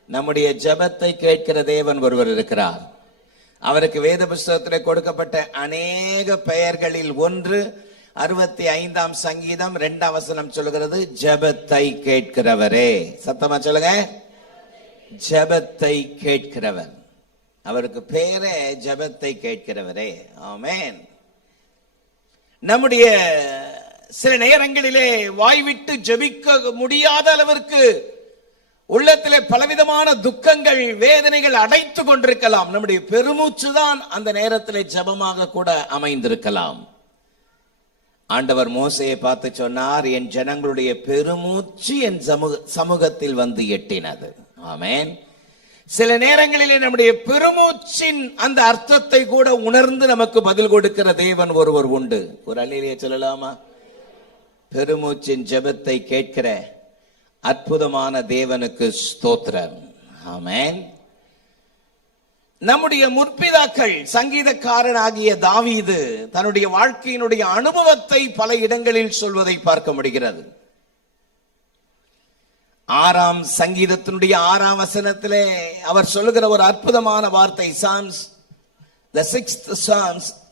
நம்முடைய ஜெபத்தை கேட்கிற தேவன் ஒருவர் இருக்கிறார். அவருக்கு வேத புஸ்தகத்தில் கொடுக்கப்பட்ட அநேக பெயர்களில் ஒன்று 65ஆம் சங்கீதம் 2ஆம் வசனம் சொல்கிறது, ஜெபத்தை கேட்கிறவரே. சத்தமா சொல்லுங்க, ஜெபத்தை கேட்கிறவர். அவருக்கு பேரே ஜெபத்தை கேட்கிறவரே. ஆமென். நம்முடைய சில நேரங்களிலே வாய்விட்டு ஜெபிக்க முடியாத அளவிற்கு உள்ளத்திலே பலவிதமான துக்கங்கள், வேதனைகள் அடைத்து கொண்டிருக்கலாம். நம்முடைய பெருமூச்சு தான் அந்த நேரத்திலே ஜெபமாக கூட அமைந்திருக்கலாம். ஆண்டவர் மோசேயை பார்த்து சொன்னார், என் ஜனங்களுடைய பெருமூச்சு என் சமூகத்தில் வந்து எட்டினது. ஆமென். சில நேரங்களிலே நம்முடைய பெருமூச்சின் அந்த அர்த்தத்தை கூட உணர்ந்து நமக்கு பதில் கொடுக்கிற தேவன் ஒருவர் உண்டு. ஒரு அல்லேலூயா சொல்லலாமா? பெருமூச்சின் ஜெபத்தை கேட்கிற அற்புதமான தேவனுக்கு ஸ்தோத்திரம். ஆமென். நம்முடைய முற்பிதாக்கள், சங்கீதக்காரனாகிய தாவீது தன்னுடைய வாழ்க்கையினுடைய அனுபவத்தை பல இடங்களில் சொல்வதை பார்க்க முடிகிறது. 6ஆம் சங்கீதத்தினுடைய 6ஆம் வசனத்திலே அவர் சொல்லுகிற ஒரு அற்புதமான வார்த்தை, Psalms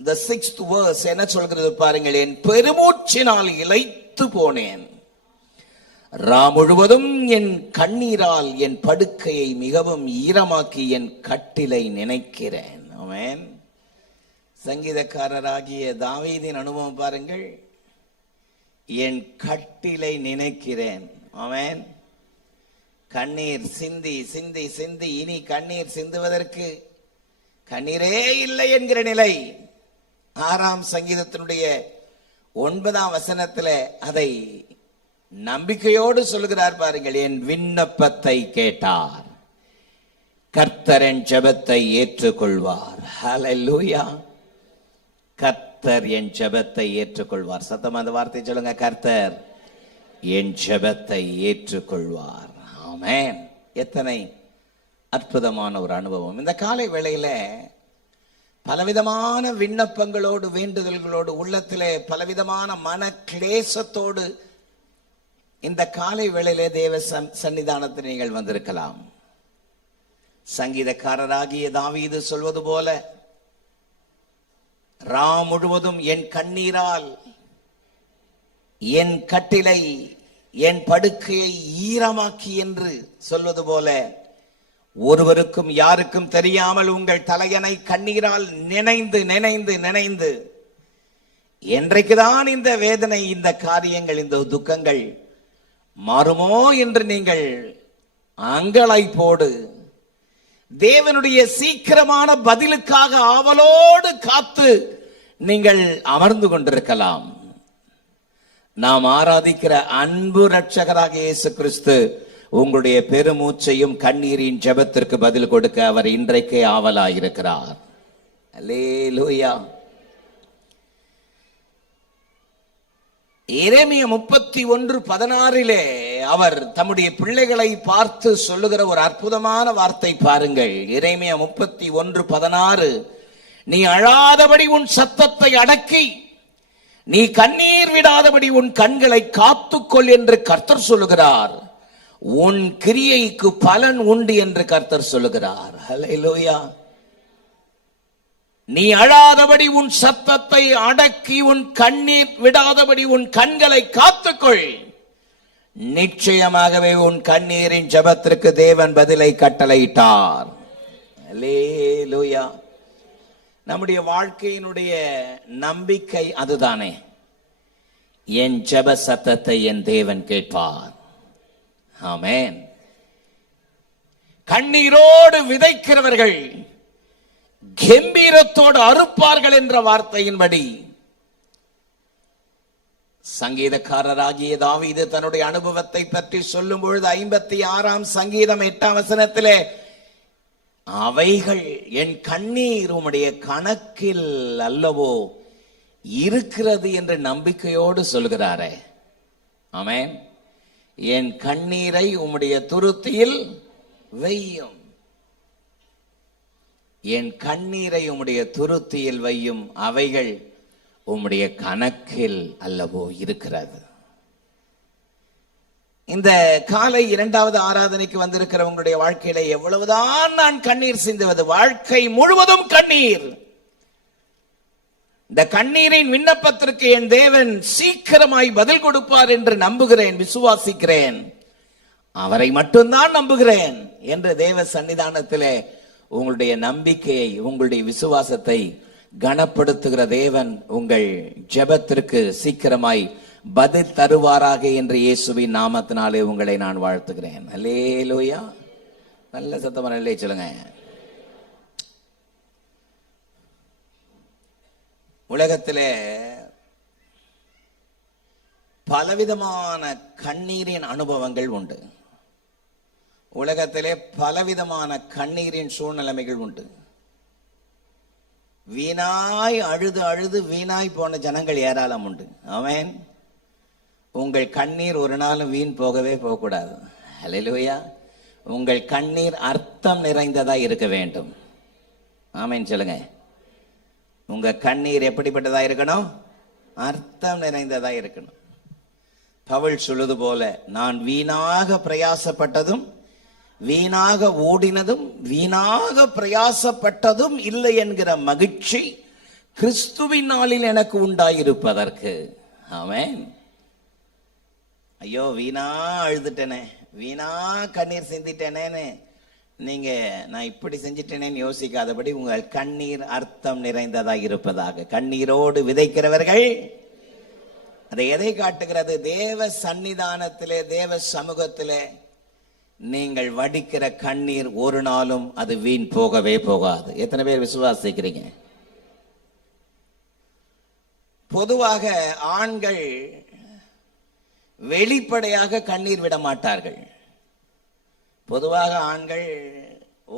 the 6th verse என்ன சொல்கிறது பாருங்கள். என் பெருமூச்சினால் இளைத்து போனேன், முழுவதும் என் கண்ணீரால் என் படுக்கையை மிகவும் ஈரமாக்கி என் கட்டிலை நினைக்கிறேன். ஆமென். சங்கீதக்காரராகிய தாவீதின் அனுபவம் பாருங்கள். என் கட்டிலை நினைக்கிறேன். ஆமென். கண்ணீர் சிந்தி சிந்தி சிந்தி இனி கண்ணீர் சிந்துவதற்கு கண்ணீரே இல்லை என்கிற நிலை. 6ஆம் சங்கீதத்தினுடைய 9ஆம் வசனத்தில் அதை நம்பிக்கையோடு சொல்லுகிறார் பாருங்கள். என் விண்ணப்பத்தை கேட்டார், கர்த்தர் என் ஜெபத்தை ஏற்றுக்கொள்வார். ஹல்லேலூயா. கர்த்தர் என் ஜெபத்தை ஏற்றுக்கொள்வார். சத்தமா அந்த வார்த்தை சொல்லுங்க. கர்த்தர் என் ஜெபத்தை ஏற்றுக்கொள்வார். ஆமென். எத்தனை அற்புதமான ஒரு அனுபவம். இந்த காலை வேளையில பலவிதமான விண்ணப்பங்களோடு, வேண்டுதல்களோடு, உள்ளத்திலே பலவிதமான மன கிளேசத்தோடு இந்த காலை வேளையிலே தேவ சன்னிதானத்தில் நீங்கள் வந்திருக்கலாம். சங்கீதக்காரராகிய தாவீது சொல்வது போல, முழுவதும் என் கண்ணீரால் என் கட்டிலை என் படுக்கையை ஈரமாக்கி என்று சொல்வது போல, ஒருவருக்கும் யாருக்கும் தெரியாமல் உங்கள் தலையணை கண்ணீரால் நினைந்து நினைந்து நினைந்து என்றைக்குதான் இந்த வேதனை, இந்த காரியங்கள், இந்த துக்கங்கள் மாறுமோ என்று நீங்கள் அங்கலாய்ப்போடு தேவனுடைய சீக்கிரமான பதிலுக்காக ஆவலோடு காத்து நீங்கள் அமர்ந்து கொண்டிருக்கலாம். நாம் ஆராதிக்கிற அன்பு இரட்சகராக இயேசு கிறிஸ்து உங்களுடைய பெருமூச்சையும் கண்ணீரின் ஜெபத்திற்கு பதில் கொடுக்க அவர் இன்றைக்கே ஆவலாயிருக்கிறார். அல்லேலூயா. எரேமியா 31:16 அவர் தம்முடைய பிள்ளைகளை பார்த்து சொல்லுகிற ஒரு அற்புதமான வார்த்தை பாருங்கள். எரேமியா 31:16, நீ அழாதபடி உன் சத்தத்தை அடக்கி, நீ கண்ணீர் விடாதபடி உன் கண்களை காத்துக்கொள் என்று கர்த்தர் சொல்லுகிறார். உன் கிரியைக்கு பலன் உண்டு என்று கர்த்தர் சொல்லுகிறார். ஹல்லேலூயா. நீ அழாதபடி உன் சத்தத்தை அடக்கி, உன் கண்ணீர் விடாதபடி உன் கண்களை காத்துக்கொள். நிச்சயமாகவே உன் கண்ணீரின் ஜெபத்திற்கு தேவன் பதிலை கட்டளையிட்டார். அல்லேலூயா. நம்முடைய வாழ்க்கையினுடைய நம்பிக்கை அதுதானே. என் ஜெப சத்தத்தை என் தேவன் கேட்பார். ஆமென். கண்ணீரோடு விதைக்கிறவர்கள் கம்பீரத்தோடு அறுப்பார்கள் என்ற வார்த்தையின்படி சங்கீதக்காரராகிய தாவீது தன்னுடைய அனுபவத்தை பற்றி சொல்லும் பொழுது 56ஆம் சங்கீதம் 8ஆம் வசனத்திலே, அவைகள் என் கண்ணீர் உம்முடைய கணக்கில் அல்லவோ இருக்கிறது என்று நம்பிக்கையோடு சொல்கிறாரே. ஆமென். என் கண்ணீரை உம்முடைய துருத்தியில் வையும், என் கண்ணீரை உம்முடைய துருத்தியில் வையும், அவைகள் உம்முடைய கணக்கில் அல்லவோ இருக்கிறது. இந்த காலை 2வது ஆராதனைக்கு வந்திருக்கிற உங்களுடைய வாழ்க்கையில எவ்வளவுதான் நான் கண்ணீர் சிந்துவது, வாழ்க்கை முழுவதும் கண்ணீர். இந்த கண்ணீரின் விண்ணப்பத்திற்கு என் தேவன் சீக்கிரமாய் பதில் கொடுப்பார் என்று நம்புகிறேன், விசுவாசிக்கிறேன். அவரை மட்டும்தான் நம்புகிறேன் என்று தேவ சன்னிதானத்திலே உங்களுடைய நம்பிக்கையை, உங்களுடைய விசுவாசத்தை கனப்படுத்துகிற தேவன் உங்கள் ஜெபத்திற்கு சீக்கிரமாய் பதில் தருவாராக என்று இயேசுவின் நாமத்தினாலே உங்களை நான் வாழ்த்துகிறேன். அல்லேலூயா. நல்ல சத்தமா நல்லே சொல்லுங்க. உலகத்திலே பலவிதமான கண்ணீரின் அனுபவங்கள் உண்டு. உலகத்திலே பலவிதமான கண்ணீரின் சூழ்நிலைமைகள் உண்டு. வீணாய் அழுது அழுது வீணாய் போன ஜனங்கள் ஏராளம் உண்டு. ஆமென். உங்கள் கண்ணீர் ஒரு நாளும் வீண் போகவே போகக்கூடாது. ஹல்லேலூயா. உங்கள் கண்ணீர் அர்த்தம் நிறைந்ததா இருக்க வேண்டும். ஆமென் சொல்லுங்க. உங்க கண்ணீர் எப்படிப்பட்டதா இருக்கணும்? அர்த்தம் நிறைந்ததா இருக்கணும். பவுல் சொல்லுது போல, நான் வீணாக பிரயாசப்பட்டதும் வீணாக ஓடினதும் வீணாக பிரயாசப்பட்டதும் இல்லை என்கிற மகிழ்ச்சி கிறிஸ்துவின் நாளில் எனக்கு உண்டாயிருப்பதற்கு. ஆமென். ஐயோ வீணா அழுதுட்டேனே, வீணா கண்ணீர் சிந்திட்டேனேன்னு நீங்க நான் இப்படி செஞ்சிட்டேனேன்னு யோசிக்காதபடி உங்கள் கண்ணீர் அர்த்தம் நிறைந்ததா இருப்பதாக. கண்ணீரோடு விதைக்கிறவர்கள், அதை எதை காட்டுகிறது? தேவ சன்னிதானத்திலே, தேவ சமூகத்திலே நீங்கள் வடிக்கிற கண்ணீர் ஒரு நாளும் அது வீண் போகவே போகாது. எத்தனை பேர் விசுவாசிக்கிறீங்க? பொதுவாக ஆண்கள் வெளிப்படையாக கண்ணீர் விட மாட்டார்கள். பொதுவாக ஆண்கள்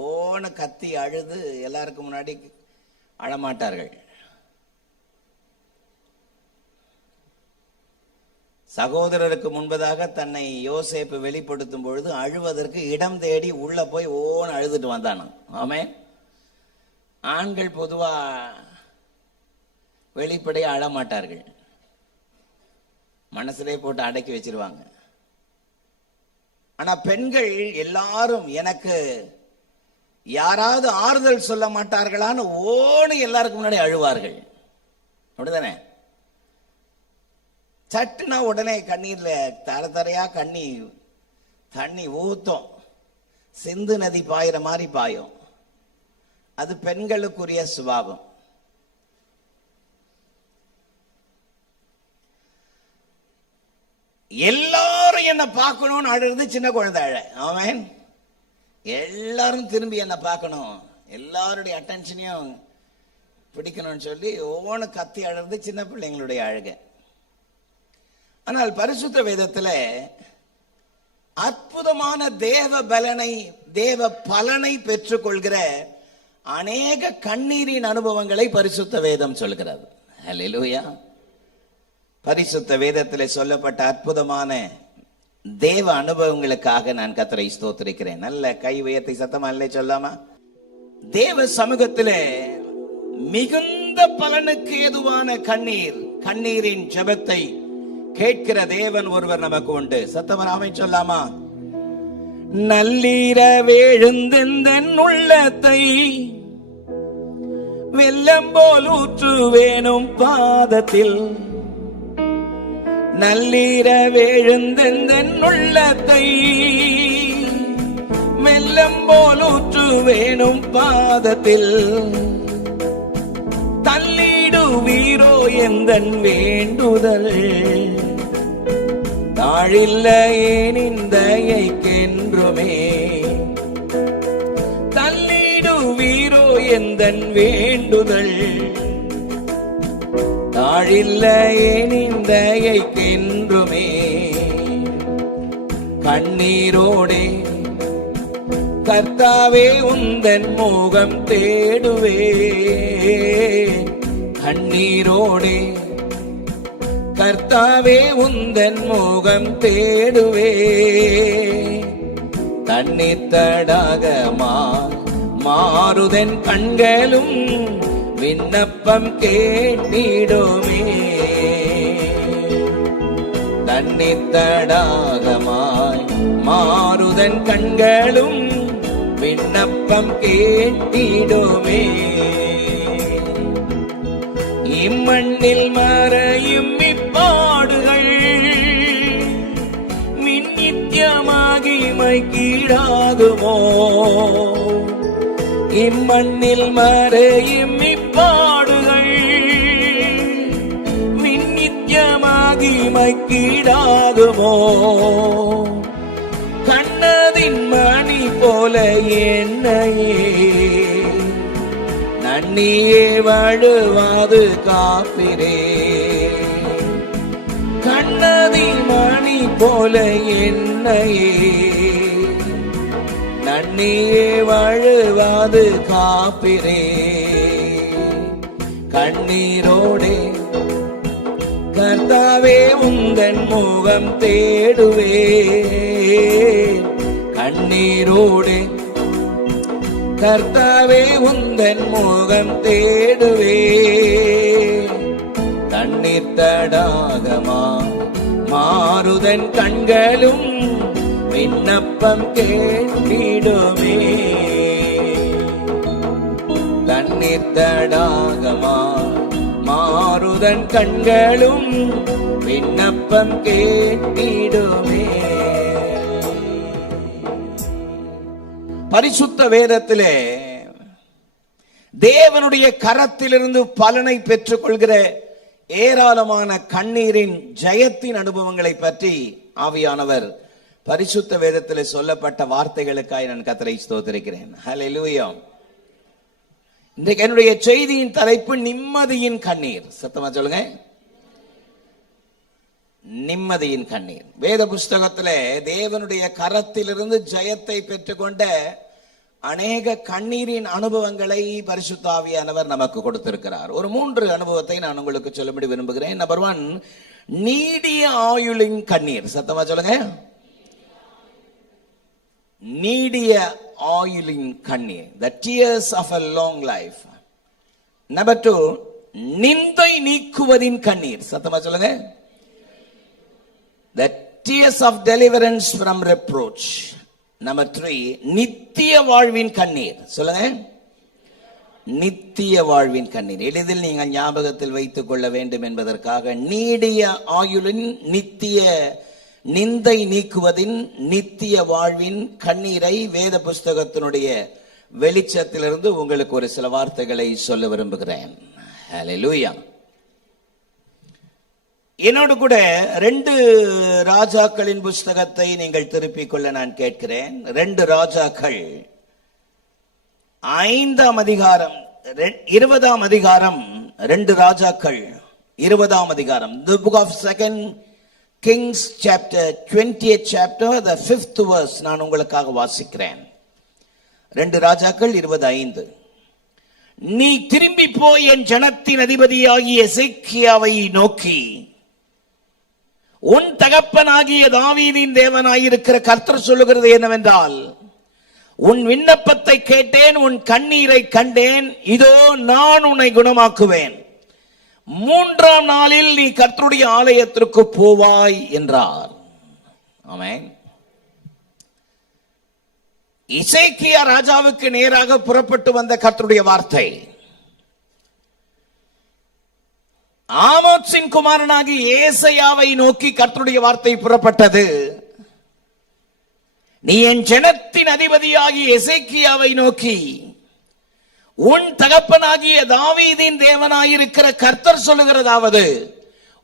ஓன கத்தி அழுது எல்லாருக்கும் முன்னாடி அழமாட்டார்கள். சகோதரருக்கு முன்பதாக தன்னை யோசேப்பு வெளிப்படுத்தும் பொழுது அழுவதற்கு இடம் தேடி உள்ள போய் ஓன அழுதுட்டு வந்தானா. ஆமென். ஆண்கள் பொதுவா வெளிப்படையா அழமாட்டார்கள், மனசுலே போட்டு அடக்கி வச்சிருவாங்க. ஆனா பெண்கள் எல்லாரும் எனக்கு யாராவது ஆறுதல் சொல்ல மாட்டார்களான்னு ஓன்னு எல்லாருக்கும் முன்னாடி அழுவார்கள். அப்படிதானே? சட்டுனா உடனே கண்ணீர்ல தர தரையா தண்ணி ஊத்தும், சிந்து நதி பாயிற மாதிரி பாயும். அது பெண்களுக்குரிய சுபாவம். எல்லாரும் என்ன பார்க்கணும்னு அழுறது சின்ன குழந்தை அழ. ஆமென். எல்லாரும் திரும்பி என்ன பார்க்கணும், எல்லாருடைய அட்டென்ஷனையும் பிடிக்கணும்னு சொல்லி ஒவ்வொன்று கத்தி அழுறது சின்ன பிள்ளைங்களுடைய அழுகை. ஆனால் பரிசுத்த வேதத்துல அற்புதமான தேவ பலனை பெற்றுக்கொள்கிற அநேக கண்ணீரின் அனுபவங்களை பரிசுத்த வேதம் சொல்கிறது. ஹல்லேலூயா. பரிசுத்த வேதத்திலே சொல்லப்பட்ட அற்புதமான தேவ அனுபவங்களுக்காக நான் கர்த்தரை ஸ்தோத்திரிக்கிறேன். நல்ல கை உயர்த்தி சத்தமா இல்லை சொல்லாமா? தேவ சமூகத்திலே மிகுந்த பலனுக்கு ஏதுவான கண்ணீரின் ஜெபத்தை கேட்கிற தேவன் ஒருவர் நமக்கு உண்டு. சத்தமா ஆமென் சொல்லாமா? நள்ளிரவெழுந்தெந்தன் உள்ளத்தை வெள்ளம் போல் ஊற்றுவேனும் பாதத்தில், நள்ளிரவெழுந்தெந்தன் உள்ளத்தை வெள்ளம் போல் ஊற்றுவேனும் பாதத்தில், தள்ளிடுவீரோ எந்தன் வேண்டுதல், தாழில்லையே நிந்தையைக்கென்றுமே, தள்ளிடுவீரோ எந்தன் வேண்டுதல், தாழில்லையே நிந்தையைக்கென்றுமே. கண்ணீரோடே கர்த்தாவே உந்தன் முகம் தேடுவே, கண்ணீரோடே கர்த்தாவே உந்தன் முகம் தேடுவே, தண்ணீர் தடாகமா மாறுதன் கண்களும் விண்ணப்பம் கேட்டிடுமே, தண்ணீர் தடாகமாய் மாறுதன் கண்களும் விண்ணப்பம் கேட்டிடுமே. இம்மண்ணில் மறையும் இப்பாடுகள் மின்னித்யமாகிமை கீழாகுமோ, இம்மண்ணில் மறையும் இப்பாடுகள் மின்னித்யமாகிமை கீழாகுமோ, கண்ணதின் மணி போல என்னையே நன்னியே வழுவாது காப்பிரே, கண்ணதி மணி போல என்னையே நன்னியே வழுவாது காப்பிரே. கண்ணீரோடே கர்த்தாவே உந்தன் முகம் தேடுவே கண்ணீரோடு கர்த்தாவே உந்தன் முகம் தேடுவே தண்ணீர் தடாகமா மாறுதன் கண்களும் விண்ணப்பம் கேட்டிடுமே தண்ணீர் தடாகமா மாறுதன் கண்களும் விண்ணப்பம் கேட்டிடுமே. பரிசுத்த வேதத்திலே தேவனுடைய கரத்திலிருந்து பலனை பெற்றுக் கொள்கிற ஏராளமான கண்ணீரின் ஜெயத்தின் அனுபவங்களை பற்றி ஆவியானவர் பரிசுத்த வேதத்தில் சொல்லப்பட்ட வார்த்தைகளுக்காக நான் கர்த்தரை ஸ்தோத்திரிக்கிறேன். ஹல்லேலூயா. இன்றைக்கு என்னுடைய செய்தியின் தலைப்பு நிம்மதியின் கண்ணீர். சத்தமா சொல்லுங்க, நிம்மதியின் கண்ணீர். வேத புஸ்தகத்திலே தேவனுடைய கரத்திலிருந்து ஜெயத்தை பெற்றுக்கொண்ட அநேக கண்ணீரின் அனுபவங்களை பரிசுத்த ஆவியானவர் நமக்கு கொடுத்திருக்கிறார். ஒரு 3 அனுபவத்தை நான் உங்களுக்கு சொல்லும்படி விரும்புகிறேன். நம்பர் 1, நீடிய ஆயுளின் கண்ணீர். சத்தமா சொல்லுங்க, நீடிய ஆயுளின் கண்ணீர். The tears of a long life. Number 2, நிந்தை நீக்குவதின் கண்ணீர். சத்தமா சொல்லுங்க, the tears of deliverance from reproach. Number 3, நித்திய வாழ்வின் கண்ணீர். சொல்லுங்க, நித்திய வாழ்வின் கண்ணீர். எளிதில் நீங்கள் ஞாபகத்தில் வைத்துக் கொள்ள வேண்டும் என்பதற்காக நீடிய ஆயுளின் நித்திய நிந்தை நீக்குவதின் நித்திய வாழ்வின் கண்ணீரை வேத புஸ்தகத்தினுடைய வெளிச்சத்திலிருந்து உங்களுக்கு ஒரு சில வார்த்தைகளை சொல்ல விரும்புகிறேன். ஹல்லேலூயா. என்னோடு கூட 2 ராஜாக்களின் புஸ்தகத்தை நீங்கள் திருப்பிக் கொள்ள நான் கேட்கிறேன். 2 ராஜாக்கள் 5ஆம் அதிகாரம் 20ஆம் அதிகாரம். 2 ராஜாக்கள் 20ஆம் அதிகாரம். The book of 2 Kings chapter 20th chapter, the 5th verse நான் உங்களுக்காக வாசிக்கிறேன். 2 ராஜாக்கள் 25. நீ திரும்பி போய் என் ஜனத்தின் அதிபதியாகிய எசேக்கியாவை நோக்கி, உன் தகப்பனாகிய தாவீதின் தேவனாயிருக்கிற கர்த்தர் சொல்லுகிறது என்னவென்றால், உன் விண்ணப்பத்தை கேட்டேன், உன் கண்ணீரை கண்டேன், இதோ நான் உன்னை குணமாக்குவேன். 3ஆம் நாளில் நீ கர்த்தருடைய ஆலயத்திற்கு போவாய் என்றார். ஆமென். எசேக்கியா ராஜாவுக்கு நேராக புறப்பட்டு வந்த கர்த்தருடைய வார்த்தை ஆமோத்சின் குமாரனாகி ஏசாயாவை நோக்கி கர்த்தருடைய வார்த்தை புறப்பட்டது. நீ என் ஜனத்தின் அதிபதியாகி எசேக்கியாவை நோக்கி, உன் தகப்பனாகிய தாவீதின் தேவனாயிருக்கிற கர்த்தர் சொல்லுகிறதாவது,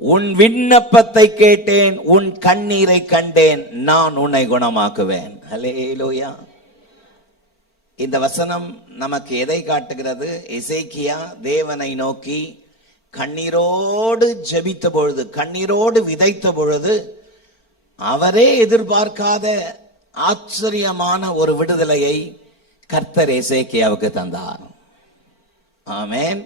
உன் விண்ணப்பத்தை கேட்டேன், உன் கண்ணீரை கண்டேன், நான் உன்னை குணமாக்குவேன். ஹல்லேலூயா. இந்த வசனம் நமக்கு எதை காட்டுகிறது? எசேக்கியா தேவனை நோக்கி கண்ணீரோடு ஜெபித்த பொழுது, கண்ணீரோடு விதைத்த பொழுது, அவரே எதிர்பார்க்காத ஆச்சரியமான ஒரு விடுதலையை கர்த்தர் எசேக்கியாவுக்கு தந்தார். ஆமென்.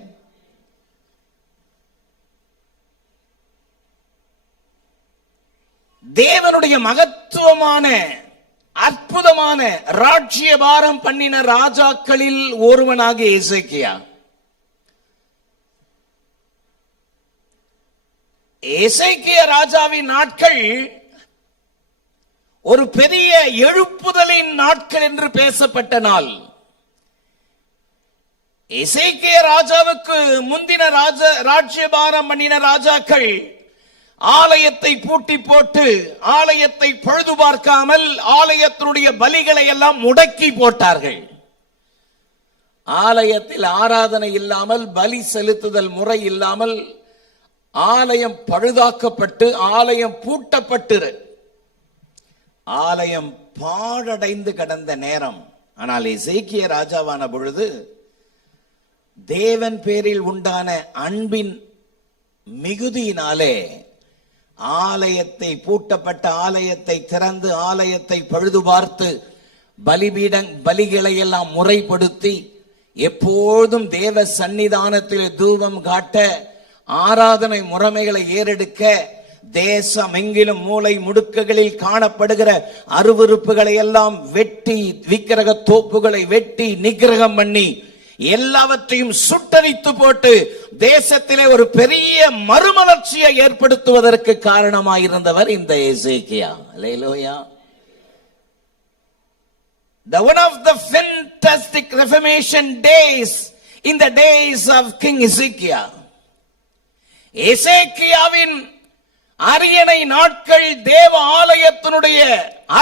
தேவனுடைய மகத்துவமான அற்புதமான ராஜ்யபாரம் பண்ணின ராஜாக்களில் ஒருவனாகிய எசேக்கியா. எசேக்கியா ராஜாவின் நாட்கள் ஒரு பெரிய எழுப்புதலின் நாட்கள் என்று பேசப்பட்ட நாள். எசேக்கியா ராஜாவுக்கு முந்தின ராஜ்யபாரம் பண்ணின ராஜாக்கள் ஆலயத்தை பூட்டி போட்டு, ஆலயத்தை பழுது பார்க்காமல் ஆலயத்தினுடைய பலிகளை எல்லாம் முடக்கி போட்டார்கள். ஆலயத்தில் ஆராதனை இல்லாமல், பலி செலுத்துதல் முறை இல்லாமல் ஆலயம் பழுதாக்கப்பட்டு, ஆலயம் பூட்டப்பட்டு, ஆலயம் பாழடைந்து கிடந்த நேரம். ஆனால் எசேக்கியா ராஜாவான பொழுது தேவன் பேரில் உண்டான அன்பின் மிகுதியினாலே ஆலயத்தை, பூட்டப்பட்ட ஆலயத்தை திறந்து, ஆலயத்தை பழுது பார்த்து, பலிகளை எல்லாம் முறைப்படுத்தி, எப்போதும் தேவ சன்னிதானத்தில் தூபம் காட்ட ஆராதனை முறைமைகளை ஏறெடுக்க தேசம் எங்கிலும் மூலை முடுக்குகளில் காணப்படுகிற அருவருப்புகளை எல்லாம் வெட்டி, விக்கிரக தோப்புகளை வெட்டி நிக்கிரகம் பண்ணி எல்லாவற்றையும் சுட்டரித்து போட்டு தேசத்திலே ஒரு பெரிய மறுமலர்ச்சியை ஏற்படுத்துவதற்கு காரணமாயிருந்தவர் இந்த எசேக்கியா. அல்லேலூயா. The one of the fantastic Reformation days in the days of King Ezekiel. எசேக்கியாவின் அரியணை நாட்கள் தேவ ஆலயத்தினுடைய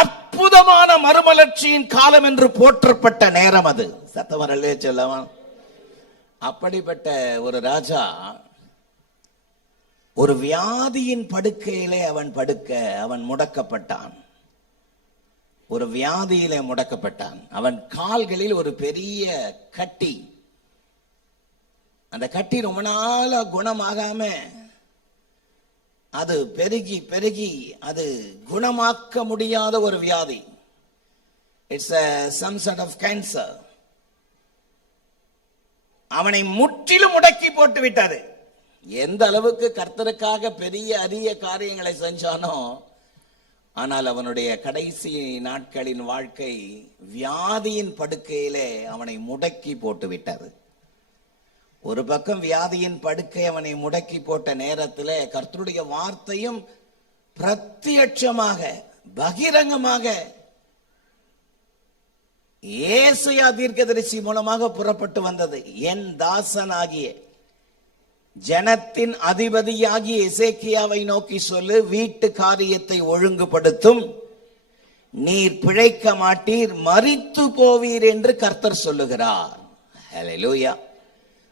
அற்புதமான மறுமலர்ச்சியின் காலம் என்று போற்றப்பட்ட நேரம் அது. சத்தவரலே சொல்லவா? அப்படிப்பட்ட ஒரு ராஜா ஒரு வியாதியின் படுக்கையிலே அவன் முடக்கப்பட்டான். ஒரு வியாதியிலே முடக்கப்பட்டான். அவன் கால்களில் ஒரு பெரிய கட்டி. அந்த கட்டி ரொம்ப நாளா குணமாகாம அது பெருகி பெருகி அது குணமாக்க முடியாத ஒரு வியாதி. It's some sort of cancer. அவனை முற்றிலும் முடக்கி போட்டு விட்டது. எந்த அளவுக்கு கர்த்தருக்காக பெரிய அரிய காரியங்களை செஞ்சானோ, ஆனால் அவனுடைய கடைசி நாட்களின் வாழ்க்கை வியாதியின் படுக்கையிலே அவனை முடக்கி போட்டு விட்டது. ஒரு பக்கம் வியாதியின் படுக்கை அவனை முடக்கி போட்ட நேரத்திலே கர்த்தருடைய வார்த்தையும் பிரத்யட்சமாக பகிரங்கமாக ஏசாயா தீர்க்கதரிசி மூலமாக புறப்பட்டு வந்தது. என் தாசனாகிய ஜனத்தின் அதிபதியாகிய எசேக்கியாவை நோக்கி சொல்லு, வீட்டு காரியத்தை ஒழுங்குபடுத்தும், நீர் பிழைக்க மாட்டீர், மரித்து போவீர் என்று கர்த்தர் சொல்லுகிறார். ஹல்லேலூயா.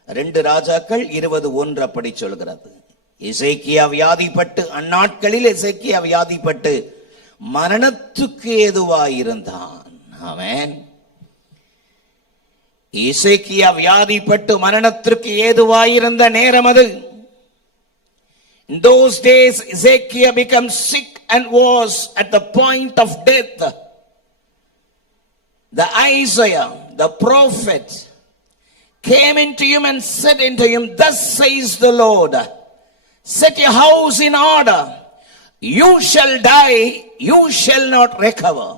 2 ராஜாக்கள் 20:1 அப்படி சொல்கிறது. எசேக்கியா வியாதிப்பட்டு, அந்நாட்களில் எசேக்கியா வியாதிப்பட்டு மரணத்துக்கு ஏதுவாயிருந்தான். ஆமென். எசேக்கியா வியாதிப்பட்டு மரணத்திற்கு ஏதுவாயிருந்த நேரம் அது. In those days Ezekiel became sick and was at the point of death. The Isaiah, the prophet, came into him and said unto him, thus says the Lord, set your house in order, you shall die, you shall not recover.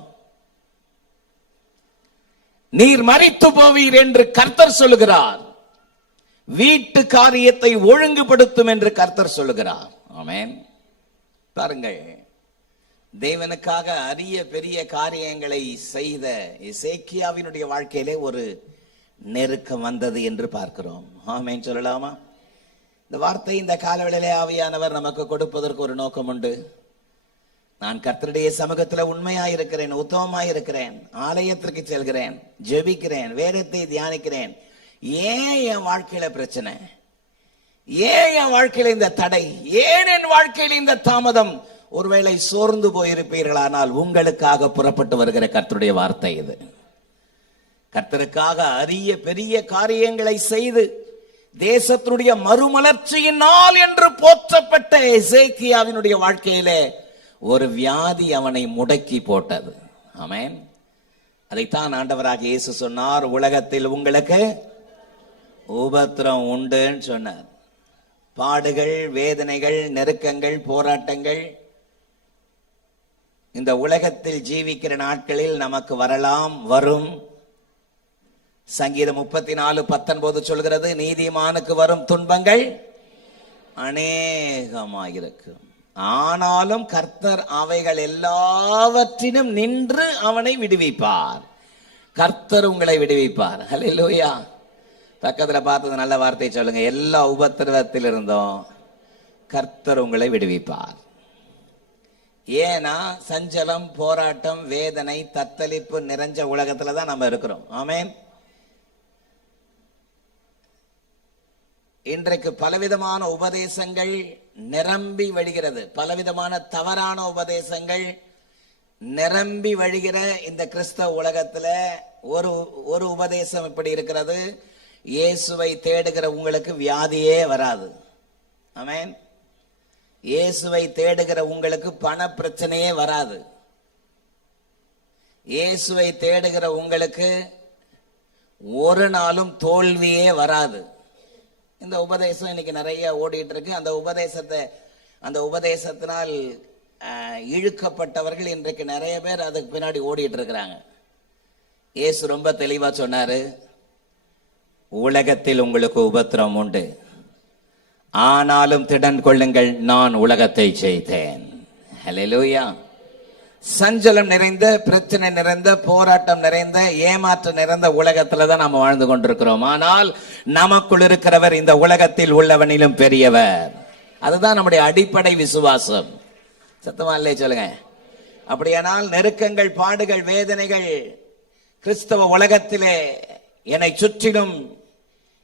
நீர் மரித்து போவீர் என்று கர்த்தர் சொல்லுகிறார். வீட்டு காரியத்தை ஒழுங்குபடுத்தும் என்று கர்த்தர் சொல்லுகிறார். ஆமென். பாருங்கள், தேவனுக்காக அரிய பெரிய காரியங்களை செய்த எசேக்கியாவினுடைய வாழ்க்கையிலே ஒரு நெருக்கம் வந்தது என்று பார்க்கிறோம். ஆமென் சொல்லலாமா? இந்த வார்த்தை இந்த காலவெளியிலே ஆவியானவர் நமக்கு கொடுப்பதற்கு ஒரு நோக்கம் உண்டு. நான் கர்த்தருடைய சமூகத்தில் உண்மையாயிருக்கிறேன், உத்தமமாயிருக்கிறேன், ஆலயத்திற்கு செல்கிறேன், ஜெபிக்கிறேன், வேதத்தை தியானிக்கிறேன். ஏன் என் வாழ்க்கையில பிரச்சனை? ஏன் என் வாழ்க்கையில இந்த தடை? ஏன் என் வாழ்க்கையில இந்த தாமதம்? ஒருவேளை சோர்ந்து போயிருப்பீர்களானால் உங்களுக்காக புறப்பட்டு வருகிற கர்த்தருடைய வார்த்தை இது. கர்த்தருக்காக அரிய பெரிய காரியங்களை செய்து தேசத்தினுடைய மறுமலர்ச்சியின் நாள் என்று போற்றப்பட்ட எசேக்கியாவினுடைய வாழ்க்கையிலே ஒரு வியாதி அவனை முடக்கி போட்டது. ஆமென். அதைத்தான் ஆண்டவராக இயேசு சொன்னார், உலகத்தில் உங்களுக்கு உபத்திரம் உண்டுன்னு சொன்னார். பாடுகள், வேதனைகள், நெருக்கங்கள், போராட்டங்கள் இந்த உலகத்தில் ஜீவிக்கிற நாட்களில் நமக்கு வரலாம், வரும். சங்கீதம் 34:19 சொல்கிறது, நீதிமானுக்கு வரும் துன்பங்கள் அநேகமாயிருக்கும், ஆனாலும் கர்த்தர் அவைகள் எல்லாவற்றிலும் நின்று அவனை விடுவிப்பார். கர்த்தர் உங்களை விடுவிப்பார். ஹல்லேலூயா. பக்கத்துல பார்த்தது நல்ல வார்த்தை சொல்லுங்க, எல்லா உபத்திரவத்தில் இருந்தோம் கர்த்தர் உங்களை விடுவிப்பார். ஏன்னா சஞ்சலம், போராட்டம், வேதனை, தத்தளிப்பு நிறைஞ்ச உலகத்துல தான் நம்ம இருக்கிறோம். ஆமென். இன்றைக்கு பலவிதமான உபதேசங்கள் நிரம்பி வழிகிறது. பலவிதமான தவறான உபதேசங்கள் நிரம்பி வழிகிற இந்த கிறிஸ்தவ உலகத்துல ஒரு உபதேசம் இப்படி இருக்கிறது, இயேசுவை தேடுகிற உங்களுக்கு வியாதியே வராது. ஆமென். இயேசுவை தேடுகிற உங்களுக்கு பண பிரச்சனையே வராது. இயேசுவை தேடுகிற உங்களுக்கு ஒரு நாளும் தோல்வியே வராது. இந்த உபதேசம் இன்னைக்கு நிறைய ஓடிட்டு இருக்கு. அந்த உபதேசத்தினால் இழுக்கப்பட்டவர்கள் இன்றைக்கு நிறைய பேர் அதுக்கு பின்னாடி ஓடிட்டு இருக்கிறாங்க. இயேசு ரொம்ப தெளிவா சொன்னாரு, உலகத்தில் உங்களுக்கு உபத்திரம் உண்டு, ஆனாலும் திடன் கொள்ளுங்கள், நான் உலகத்தை ஜெயித்தேன். ஹல்லேலூயா. சஞ்சலம் நிறைந்த, பிரச்சனை நிறைந்த, போராட்டம் நிறைந்த, ஏமாற்றம் நிறைந்த உலகத்துல தான் நாம வாழ்ந்து கொண்டிருக்கிறோம். ஆனால் நமக்குள் இருக்கிறவர் இந்த உலகத்தில் உள்ளவனிலும் பெரியவர். அதுதான் நம்முடைய அடிப்படை விசுவாசம். சத்தமா இல்லையே சொல்லுங்க. அப்படியானால் நெருக்கங்கள், பாடுகள், வேதனைகள் கிறிஸ்தவ உலகத்திலே என்னை சுற்றிலும்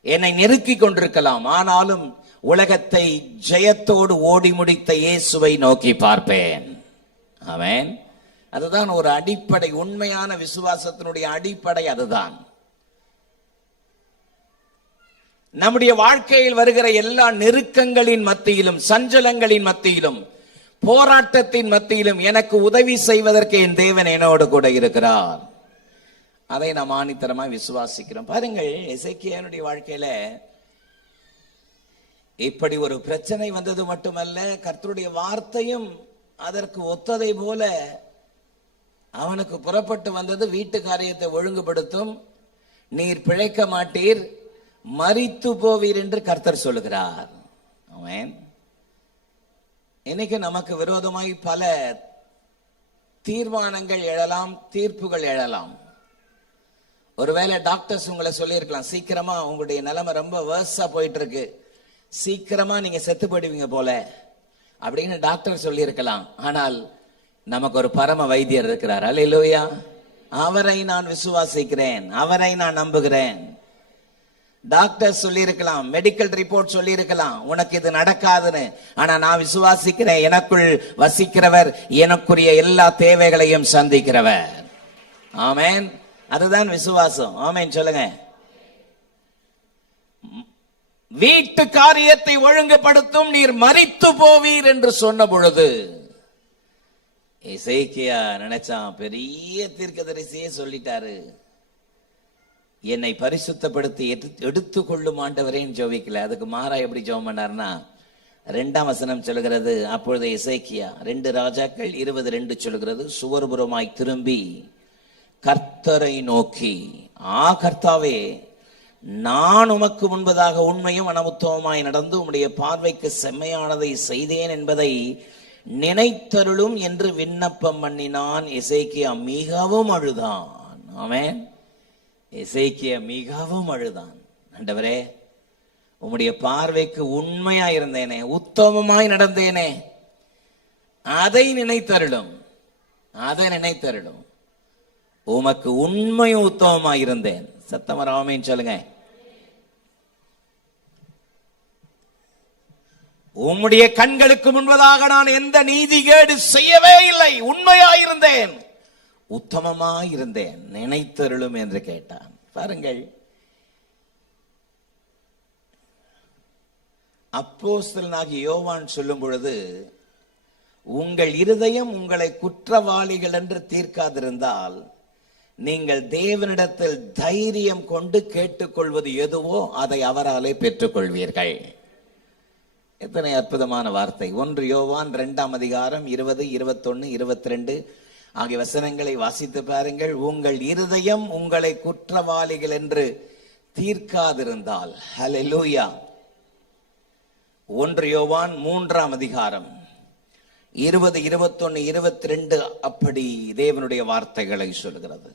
என்னை நெருக்கி கொண்டிருக்கலாம். ஆனாலும் உலகத்தை ஜெயத்தோடு ஓடி முடித்த இயேசுவை நோக்கி பார்ப்பேன். ஆமென். அதுதான் ஒரு அடிப்படை, உண்மையான விசுவாசத்தினுடைய அடிப்படை அதுதான். நம்முடைய வாழ்க்கையில் வருகிற எல்லா நெருக்கங்களின் மத்தியிலும், சஞ்சலங்களின் மத்தியிலும், போராட்டத்தின் மத்தியிலும் எனக்கு உதவி செய்வதற்கு என் தேவன் என்னோடு கூட இருக்கிறார். அதை நாம் ஆணித்தரமா விசுவாசிக்கிறோம். பாருங்கள், எசேக்கியாவுடைய வாழ்க்கையில இப்படி ஒரு பிரச்சனை வந்தது மட்டுமல்ல, கர்த்தருடைய வார்த்தையும் அதற்கு ஒத்ததை போல அவனுக்கு புறப்பட்டு வந்தது. வீட்டு காரியத்தை ஒழுங்குபடுத்தும், நீர் பிழைக்க மாட்டீர், மரித்து போவீர் என்று கர்த்தர் சொல்லுகிறார். ஆமென். இன்னைக்கு நமக்கு விரோதமாய் பல தீர்மானங்கள் எழலாம், தீர்ப்புகள் எழலாம். ஒருவேளை டாக்டர்ஸ் உங்களை சொல்லியிருக்கலாம், சீக்கிரமா உங்களுடைய நிலைமை ரொம்ப வேர்ஸா போயிட்டு இருக்கு, சீக்கிரமா நீங்க செத்து போயிடுவீங்க போல அப்படின்னு டாக்டர் சொல்லி இருக்கலாம். ஆனால் நமக்கு ஒரு பரம வைத்தியர் இருக்கிறார். அல்லேலூயா. அவரை நான் விசுவாசிக்கிறேன், அவரை நான் நம்புகிறேன். டாக்டர் சொல்லி இருக்கலாம், மெடிக்கல் ரிப்போர்ட் சொல்லி இருக்கலாம், உனக்கு இது நடக்காதுன்னு. ஆனா நான் விசுவாசிக்கிறேன், எனக்குள் வசிக்கிறவர் எனக்குரிய எல்லா தேவைகளையும் சந்திக்கிறவர். ஆமென். அதுதான் விசுவாசம். ஆமென் சொல்லுங்க. வீட்டு காரியத்தை ஒழுங்குபடுத்தும், நீர் மரித்து போவீர் என்று சொன்ன பொழுது எசேக்கியா நினைச்சான், பெரிய தீர்க்கதரிசியே சொல்லிட்டாரு, என்னை பரிசுத்தப்படுத்தி எடுத்து கொள்ளும் ஆண்டவரேன்னு ஜெபிக்கல. அதுக்கு மாறா எப்படி ஜெபம் பண்ணார்னா, 2ஆம் வசனம் சொல்லுகிறது, அப்பொழுது எசேக்கியா 2 ராஜாக்கள் 20:2 சொல்லுகிறது, சுவர்புறமாய் திரும்பி கர்த்தரை நோக்கி, கர்த்தாவே, நான் உமக்கு முன்பதாக உண்மையும் அனமுத்தமாய் நடந்து உம்முடைய பார்வைக்கு செம்மையானதை செய்தேன் என்பதை நினைத்தருளும் என்று விண்ணப்பம் பண்ணினான். எசேக்கியா மிகவும் அழுதான். ஆமென். எசேக்கியா மிகவும் அழுதான். ஆண்டவரே, உம்முடைய பார்வைக்கு உண்மையாய் இருந்தேனே, உத்தமமாய் நடந்தேனே, அதை நினைத்தருளும், அதை நினைத்தருளும். உமக்கு உண்மையும் உத்தமமாய் இருந்தேன். சத்தமா ஆமென் சொல்லுங்க. உம்முடைய கண்களுக்கு முன்பதாக நான் எந்த நீதிகேடு செய்யவே இல்லை, உண்மையாயிருந்தேன், உத்தமமாயிருந்தேன், நினைத்தருளும் என்று கேட்டான். பாருங்கள், அப்போஸ்தலனாகிய யோவான் சொல்லும் பொழுது, உங்கள் இருதயம் உங்களை குற்றவாளிகள் என்று தீர்க்காதிருந்தால் நீங்கள் தேவனிடத்தில் தைரியம் கொண்டு கேட்டுக்கொள்வது எதுவோ அதை அவராலே பெற்றுக்கொள்வீர்கள். எத்தனை அற்புதமான வார்த்தை. 1 யோவான் 2ஆம் அதிகாரம் 20, 21, 22 ஆகிய வசனங்களை வாசித்து பாருங்கள். உங்கள் இருதயம் உங்களை குற்றவாளிகள் என்று தீர்க்காதிருந்தால். ஹல்லேலூயா. 1 யோவான் 3ஆம் அதிகாரம் 20, 21, 22 அப்படி தேவனுடைய வார்த்தைகளை சொல்கிறது.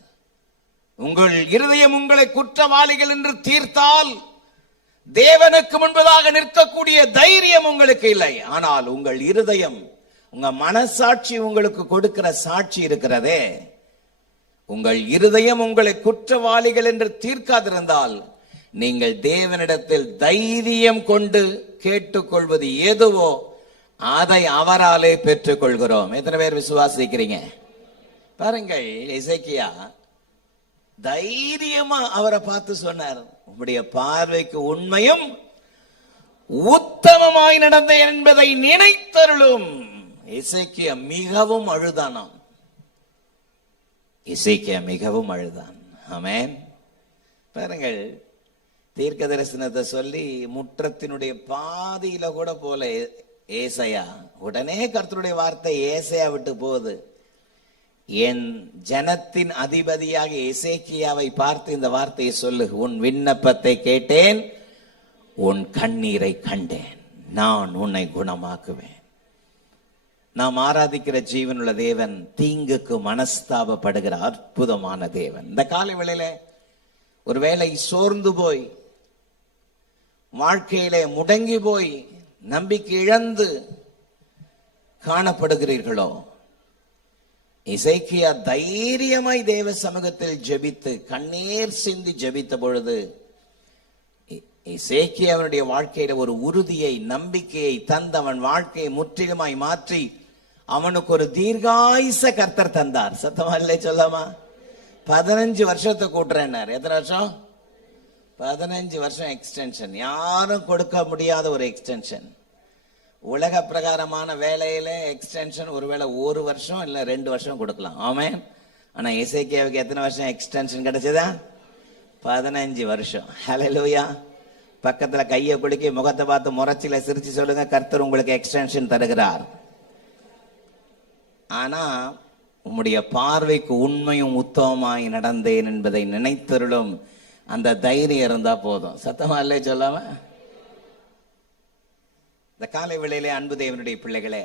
உங்கள் இருதயம் உங்களை குற்றவாளிகள் என்று தீர்த்தால் தேவனுக்கு முன்பதாக நிற்கக்கூடிய தைரியம் உங்களுக்கு இல்லை. ஆனால் உங்கள் இருதயம், உங்க மனசாட்சி உங்களுக்கு கொடுக்கிற சாட்சி இருக்கிறதே, உங்கள் இருதயம் உங்களை குற்றவாளிகள் என்று தீர்க்காதிருந்தால் நீங்கள் தேவனிடத்தில் தைரியம் கொண்டு கேட்டுக்கொள்வது எதுவோ அதை அவராலே பெற்றுக் கொள்கிறோம். எத்தனை பேர் விசுவாசிக்கிறீங்க? பாருங்கள், எசேக்கியா தைரியமா அவரை பார்த்து சொன்னார், உம்முடைய பார்வைக்கு உண்மையும் உத்தமமாய் நடந்த என்பதை நினைத்தருளும். எசேக்கியா மிகவும் அழுதானாம். எசேக்கியா மிகவும் அழுதான். ஆமென். பாருங்கள், தீர்க்க தரிசனத்தை சொல்லி முற்றத்தினுடைய பாதியில கூட போல ஏசையா, உடனே கர்த்தருடைய வார்த்தை ஏசையா விட்டு போகுது. என் ஜனத்தின் அதிபதியாக எசேக்கியாவை பார்த்து இந்த வார்த்தையை சொல்லு, உன் விண்ணப்பத்தை கேட்டேன், உன் கண்ணீரை கண்டேன், நான் உன்னை குணமாக்குவேன். நாம் ஆராதிக்கிற ஜீவனுள்ள தேவன் தீங்குக்கு மனஸ்தாபப்படுகிற அற்புதமான தேவன். இந்த காலை வேளையில ஒருவேளை சோர்ந்து போய், வாழ்க்கையிலே முடங்கி போய், நம்பிக்கை இழந்து காணப்படுகிறீர்களோ, எசேக்கியா தைரியமாய் தேவ சமூகத்தில் ஜெபித்து கண்ணீர் சிந்தி ஜெபித்த பொழுது எசேக்கியாவுடைய வாழ்க்கையில ஒரு உறுதியை, நம்பிக்கையை தந்து அவன் வாழ்க்கையை முற்றிலுமாய் மாற்றி அவனுக்கு ஒரு தீர்காயுச கர்த்தர் தந்தார். சத்தமா இல்லை சொல்லாமா? 15 வருஷத்தை கூட்டுறேன்னார். எத்தனை வருஷம்? 15 வருஷம் எக்ஸ்டென்ஷன். யாரும் கொடுக்க முடியாத ஒரு எக்ஸ்டென்ஷன். உலக பிரகாரமான வேலையில எக்ஸ்டென்ஷன் ஒருவேளை 1 வருஷம் இல்ல 2 வருஷம் கொடுக்கலாம். ஆமென். ஆனா எசேக்கியாவுக்கு எத்தனை வருஷம் எக்ஸ்டென்ஷன் கிடைச்சதா? 15 வருஷம். ஹல்லேலூயா. பக்கத்துல கையை குலுக்கி முகத்தை பார்த்து முறைச்சில சிரிச்சு சொல்லுங்க, கர்த்தர் உங்களுக்கு எக்ஸ்டென்ஷன் தருகிறார். ஆனா உம்முடைய பார்வைக்கு உண்மையும் உத்தமமாய் நடந்தேன் என்பதை நினைத்தருளும் அந்த தைரியம் இருந்தா போதும். சத்தமா இல்லை சொல்லாம? இந்த காலை வேளையிலே அன்பு தேவனுடைய பிள்ளைகளே,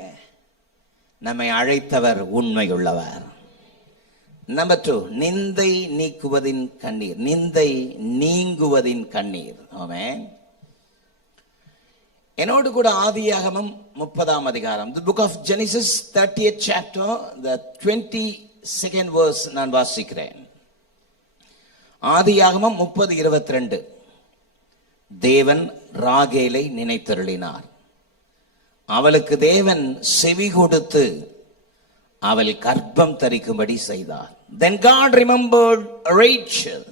நம்மை அழைத்தவர் உண்மையுள்ளவர். நம்பர் 2, நிந்தை நீக்குவதின் கண்ணீர். நிந்தை நீங்குவதின் கண்ணீர். ஆமென். என்னோடு கூட ஆதியாகமம் 30ஆம் அதிகாரம், the book of Genesis 30th chapter, the 22nd verse நான் வாசிக்கிறேன். ஆதியாகமம் 30:22. தேவன் ராகேலை நினைத்தருளினார். அவளுக்கு தேவன் செவி கொடுத்து அவள் கர்ப்பம் தரிக்கும்படி செய்தார். Then God remembered Rachel,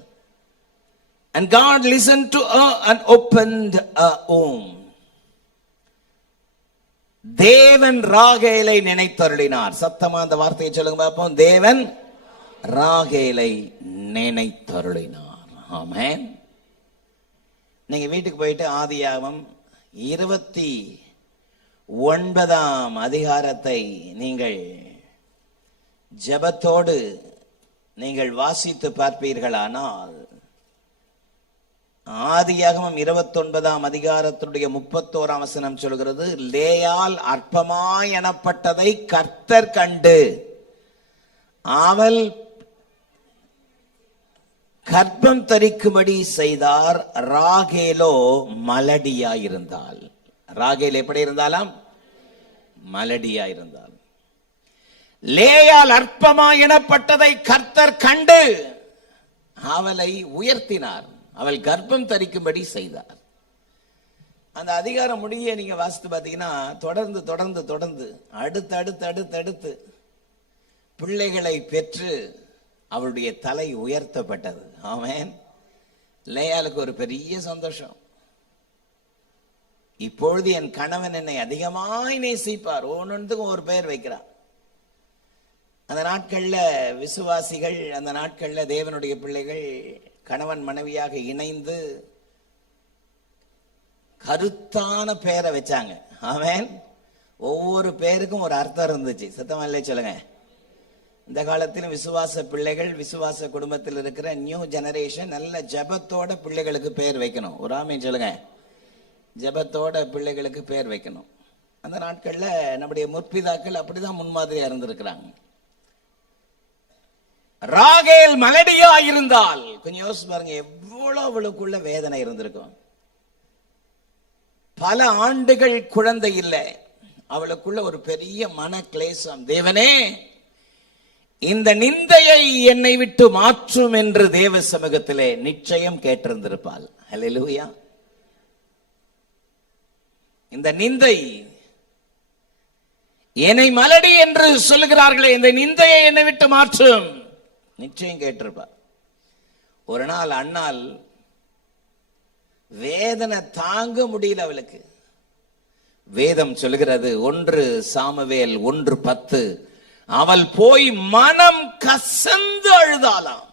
and God listened to her and opened her womb. தேவன் ராகேலை நினைத்தருளினார். சத்தமா அந்த வார்த்தையை சொல்லுங்க பார்ப்போம். தேவன் ராகேலை நினைத்தருளினார். ஆமென். நீங்க வீட்டுக்கு போயிட்டு ஆதியாகமம் 29ஆம் அதிகாரத்தை நீங்கள் ஜெபத்தோடு நீங்கள் வாசித்து பார்ப்பீர்களானால், ஆதியாகமம் 29ஆம் அதிகாரத்துடைய 31ஆம் வசனம் சொல்கிறது, லேயால் அற்பமாய் எனப்பட்டதை கர்த்தர் கண்டு அவள் கர்ப்பம் தரிக்கும்படி செய்தார். ராகேலோ மலடியாயிருந்தாள். ராகேல் எப்படி இருந்தாலாம்? மலடியாயிருந்தாள். லேயால் அற்பமாய் எனப்பட்டதை கர்த்தர் கண்டு அவளை உயர்த்தினார். அவள் கர்ப்பம் தரிக்கும்படி செய்தார். அந்த அதிகாரம் முடிய நீங்க வாசித்து பார்த்தீங்கன்னா, தொடர்ந்து தொடர்ந்து தொடர்ந்து அடுத்து பிள்ளைகளை பெற்று அவளுடைய தலை உயர்த்தப்பட்டது. ஆமென். லேயாளுக்கு ஒரு பெரிய சந்தோஷம். இப்பொழுது என் கணவன் என்னை அதிகமாய் நேசிப்பார். ஒன்னொன்றுக்கும் ஒரு பெயர் வைக்கிறார். அந்த நாட்கள்ல விசுவாசிகள், அந்த நாட்கள்ல தேவனுடைய பிள்ளைகள் கணவன் மனைவியாக இணைந்து கருத்தான பெயரை வச்சாங்க. ஆமென். ஒவ்வொரு பேருக்கும் ஒரு அர்த்தம் இருந்துச்சு. சத்தமா இல்லை சொல்லுங்க? இந்த காலத்திலும் விசுவாச பிள்ளைகள், விசுவாச குடும்பத்தில் இருக்கிற நியூ ஜெனரேஷன் நல்ல ஜெபத்தோட பிள்ளைகளுக்கு பேர் வைக்கணும். ஒரு ஆமென் சொல்லுங்க. ஜெபத்தோட பிள்ளைகளுக்கு பேர் வைக்கணும். அந்த நாட்கள்ல நம்முடைய முற்பிதாக்கள் அப்படிதான் முன்மாதிரியா இருந்திருக்கிறாங்க. ராகேல் மலடியா இருந்தால் கொஞ்சம் யோசிச்சு பாருங்க, எவ்வளவு அவளுக்குள்ள வேதனை இருந்திருக்கும். பல ஆண்டுகள் குழந்தை இல்லை. அவளுக்குள்ள ஒரு பெரிய மன கிளேசம். தேவனே, இந்த நிந்தையை என்னை விட்டு மாற்றும் என்று தேவ சமூகத்திலே நிச்சயம் கேட்டிருந்திருப்பாள். ஹல்லேலூயா. இந்த நிந்தை, என்னை மலடி என்று சொல்லுகிறார்களே, இந்த நிந்தையை என்னை விட்டு மாற்றும், நிச்சயம் கேட்டிருப்பார். ஒரு நாள் அண்ணால் வேதனை தாங்க முடியல அவளுக்கு. வேதம் சொல்லுகிறது 1 சாமுவேல் 1:10, அவள் போய் மனம் கசந்து அழுதாளாம்.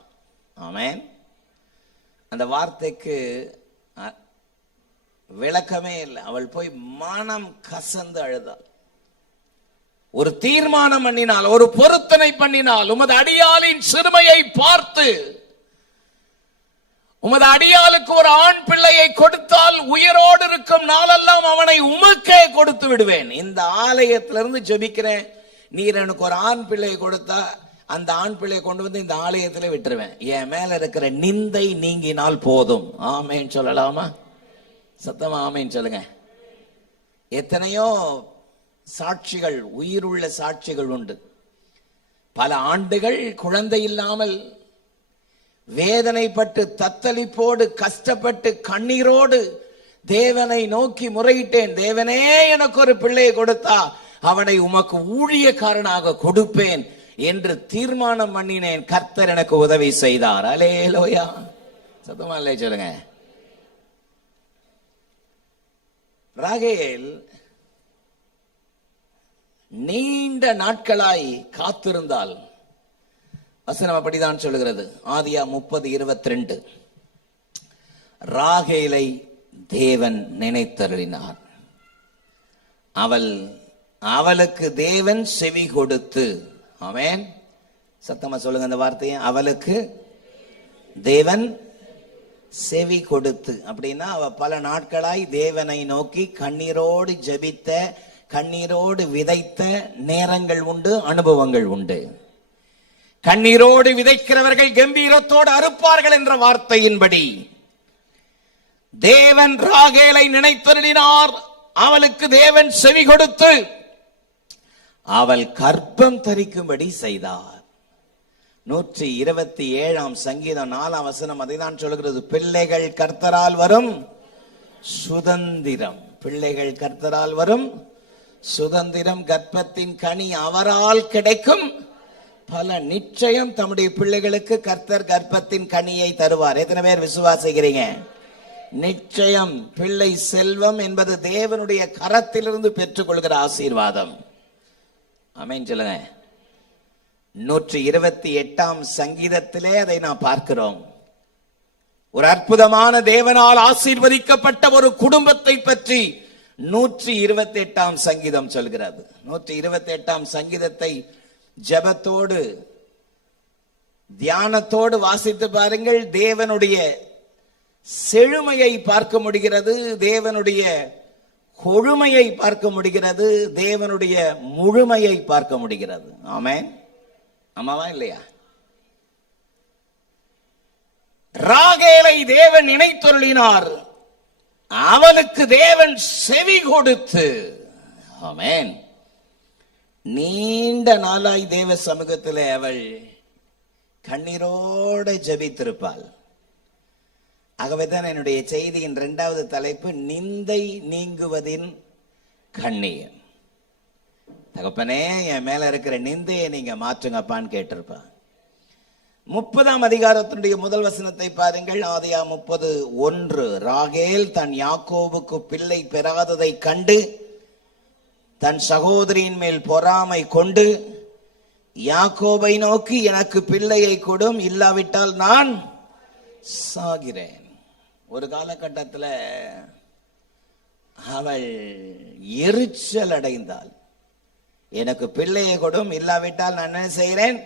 ஆமென். அந்த வார்த்தைக்கு விளக்கமே இல்லை. அவள் போய் மனம் கசந்து அழுதாள். ஒரு தீர்மானம் பண்ணினால், ஒரு பொருத்தனை பண்ணினால், உமது அடியாளின் சிறுமையை பார்த்து உமது அடியாளுக்கு ஒரு ஆண் பிள்ளையை கொடுத்தால் உயிரோடு இருக்கும் நாளெல்லாம் அவனை உமக்கே கொடுத்து விடுவேன். இந்த ஆலயத்திலிருந்து ஜெபிக்கிறேன், நீர் எனக்கு ஒரு ஆண் பிள்ளையை கொடுத்தா அந்த ஆண் பிள்ளையை கொண்டு வந்து இந்த ஆலயத்திலே விட்டுருவேன். என் மேல இருக்கிற நிந்தை நீங்கினால் போதும். ஆமேன்னு சொல்லலாமா? சத்தமா ஆமேன்னு சொல்லுங்க. எத்தனையோ சாட்சிகள், உயிருள்ள சாட்சிகள் உண்டு. பல ஆண்டுகள் குழந்தை இல்லாமல் வேதனைப்பட்டு தத்தளிப்போடு கஷ்டப்பட்டு கண்ணீரோடு தேவனை நோக்கி முறையிட்டேன். தேவனே எனக்கு ஒரு பிள்ளையை கொடுத்தா அவனை உமக்கு ஊழியக்காரனாக கொடுப்பேன் என்று தீர்மானம் பண்ணினேன். கர்த்தர் எனக்கு உதவி செய்தார். அல்லேலூயா. சத்தமா இல்லை சொல்லுங்க. ராகேல் நீண்ட நாட்களாய் காத்திருந்தால், வசனம் அப்படிதான் சொல்லுகிறது. ஆதியா 30:22. ராகேலை தேவன் நினைத்தருளினார். அவளுக்கு தேவன் செவி கொடுத்து, ஆமென், சத்தமா சொல்லுங்க அந்த வார்த்தையை, அவளுக்கு தேவன் செவி கொடுத்து. அப்படின்னா அவ பல நாட்களாய் தேவனை நோக்கி கண்ணீரோடு ஜெபித்த, கண்ணீரோடு விதைத்த நேரங்கள் உண்டு, அனுபவங்கள் உண்டு. கண்ணீரோடு விதைக்கிறவர்கள் கம்பீரத்தோடு அறுப்பார்கள் என்ற வார்த்தையின்படி தேவன் ராகேலை நினைத்தருளினார். அவளுக்கு தேவன் செவி கொடுத்து அவள் கர்ப்பம் தரிக்கும்படி செய்தார். 127 சங்கீதம் 4 அதை தான் சொல்கிறது. பிள்ளைகள் கர்த்தரால் வரும் சுதந்திரம். பிள்ளைகள் கர்த்தரால் வரும் சுதந்திரம். கர்ப்பத்தின் கனி அவரால் கிடைக்கும் பல. நிச்சயம் தம்முடைய பிள்ளைகளுக்கு கர்த்தர் கர்ப்பத்தின் கனியை தருவார். எத்தனை பேர் விசுவாசிக்கிறீங்க? நிச்சயம். பிள்ளை செல்வம் என்பது தேவனுடைய கரத்திலிருந்து பெற்றுக்கொள்கிற ஆசீர்வாதம். ஆமென் சொல்லுங்க. 128 சங்கீதத்திலே அதை நாம் பார்க்கிறோம். ஒரு அற்புதமான தேவனால் ஆசீர்வதிக்கப்பட்ட ஒரு குடும்பத்தை பற்றி 128 சங்கீதம் சொல்கிறது. 128 சங்கீதத்தை ஜெபத்தோடு தியானத்தோடு வாசித்து பாருங்கள். தேவனுடைய செழுமையை பார்க்க முடிகிறது, தேவனுடைய கொழுமையை பார்க்க முடிகிறது, தேவனுடைய முழுமையை பார்க்க முடிகிறது. ஆமென். ஆமாவா இல்லையா? ராகேலை தேவன் நினைத்தருளினார். அவளுக்கு தேவன் செவி கொடுத்து, ஆமென், நீண்ட நாளாய் தேவ சமூகத்தில் அவள் கண்ணீரோடு ஜெபித்திருப்பாள். ஆகவேதான் என்னுடைய செய்தியின் 2வது தலைப்பு நிந்தை நீங்குவதின் கண்ணீர். தகப்பனே, என் மேல இருக்கிற நிந்தையை நீங்க மாற்றுங்கப்பான்னு கேட்டிருப்பா. 30 அதிகாரத்தினுடைய முதல் வசனத்தை பாருங்கள். ஆதியா 30:1. ராகேல் தன் யாக்கோபுக்கு பிள்ளை பெறாததை கண்டு தன் சகோதரியின் மேல் பொறாமை கொண்டு யாக்கோபை நோக்கி, எனக்கு பிள்ளையை கொடும், இல்லாவிட்டால் நான் சாகிறேன். ஒரு காலகட்டத்தில் அவள் எரிச்சல் அடைந்தாள். எனக்கு பிள்ளையை கொடும், இல்லாவிட்டால் நான் என்ன செய்கிறேன்?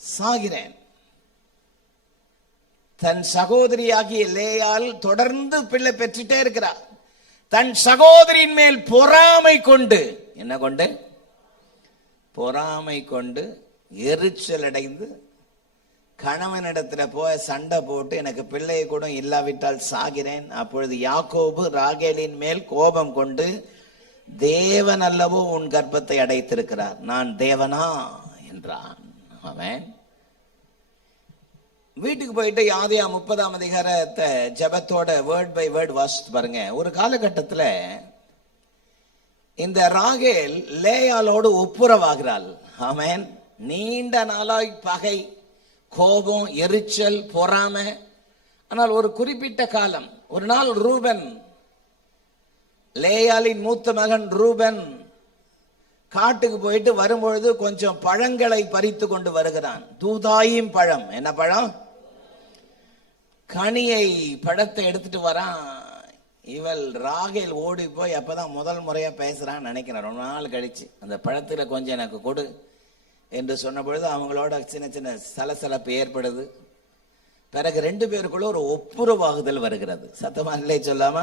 சாகிறேன். தன் சகோதரியாகிய லேயால் தொடர்ந்து பிள்ளை பெற்றுட்டே இருக்கிறார். தன் சகோதரியின் மேல் பொறாமை கொண்டு, என்ன கொண்டு? பொறாமை கொண்டு எரிச்சல் அடைந்து கணவனிடத்துல போய் சண்டை போட்டு, எனக்கு பிள்ளையை கூட, இல்லாவிட்டால் சாகிறேன். அப்பொழுது யாக்கோபு ராகேலின் மேல் கோபம் கொண்டு, தேவன் அல்லவோ உன் கர்ப்பத்தை அடைத்திருக்கிறார், நான் தேவனா என்றான். ஆமென். வீட்டுக்கு போயிட்டு ஆதியா 30 அதிகாரத்தை ஜெபத்தோட வேர்ட் பை வேர்ட் வாசித்து பாருங்க. ஒரு காலகட்டத்தில் இந்த ராகேல் லேயாலோடு ஒப்புரவாகிறாள். ஆமென். நீண்ட நாளாய் பகை, கோபம், எரிச்சல், பொறாமை. ஆனால் ஒரு குறிப்பிட்ட காலம், ஒரு நாள் ரூபன், லேயாலின் மூத்த மகன் ரூபன் காட்டுக்கு போயிட்டு வரும்பொழுது கொஞ்சம் பழங்களை பறித்து கொண்டு வருகிறான். தூதாயும் பழம். என்ன பழம்? கனியை பழத்தை எடுத்துட்டு வரான். இவள் ராகேல் ஓடி போய் அப்பதான் முதல் முறையா பேசுறான்னு நினைக்கிறேன், ரொம்ப நாள் கழிச்சு. அந்த பழத்துல கொஞ்சம் எனக்கு கொடு என்று சொன்ன பொழுது அவங்களோட சின்ன சின்ன சலசலப்பு ஏற்படுது. பிறகு 2 பேருக்குள்ள ஒரு ஒப்புரவாகுதல் வருகிறது. சத்தமா இல்லை சொல்லாம?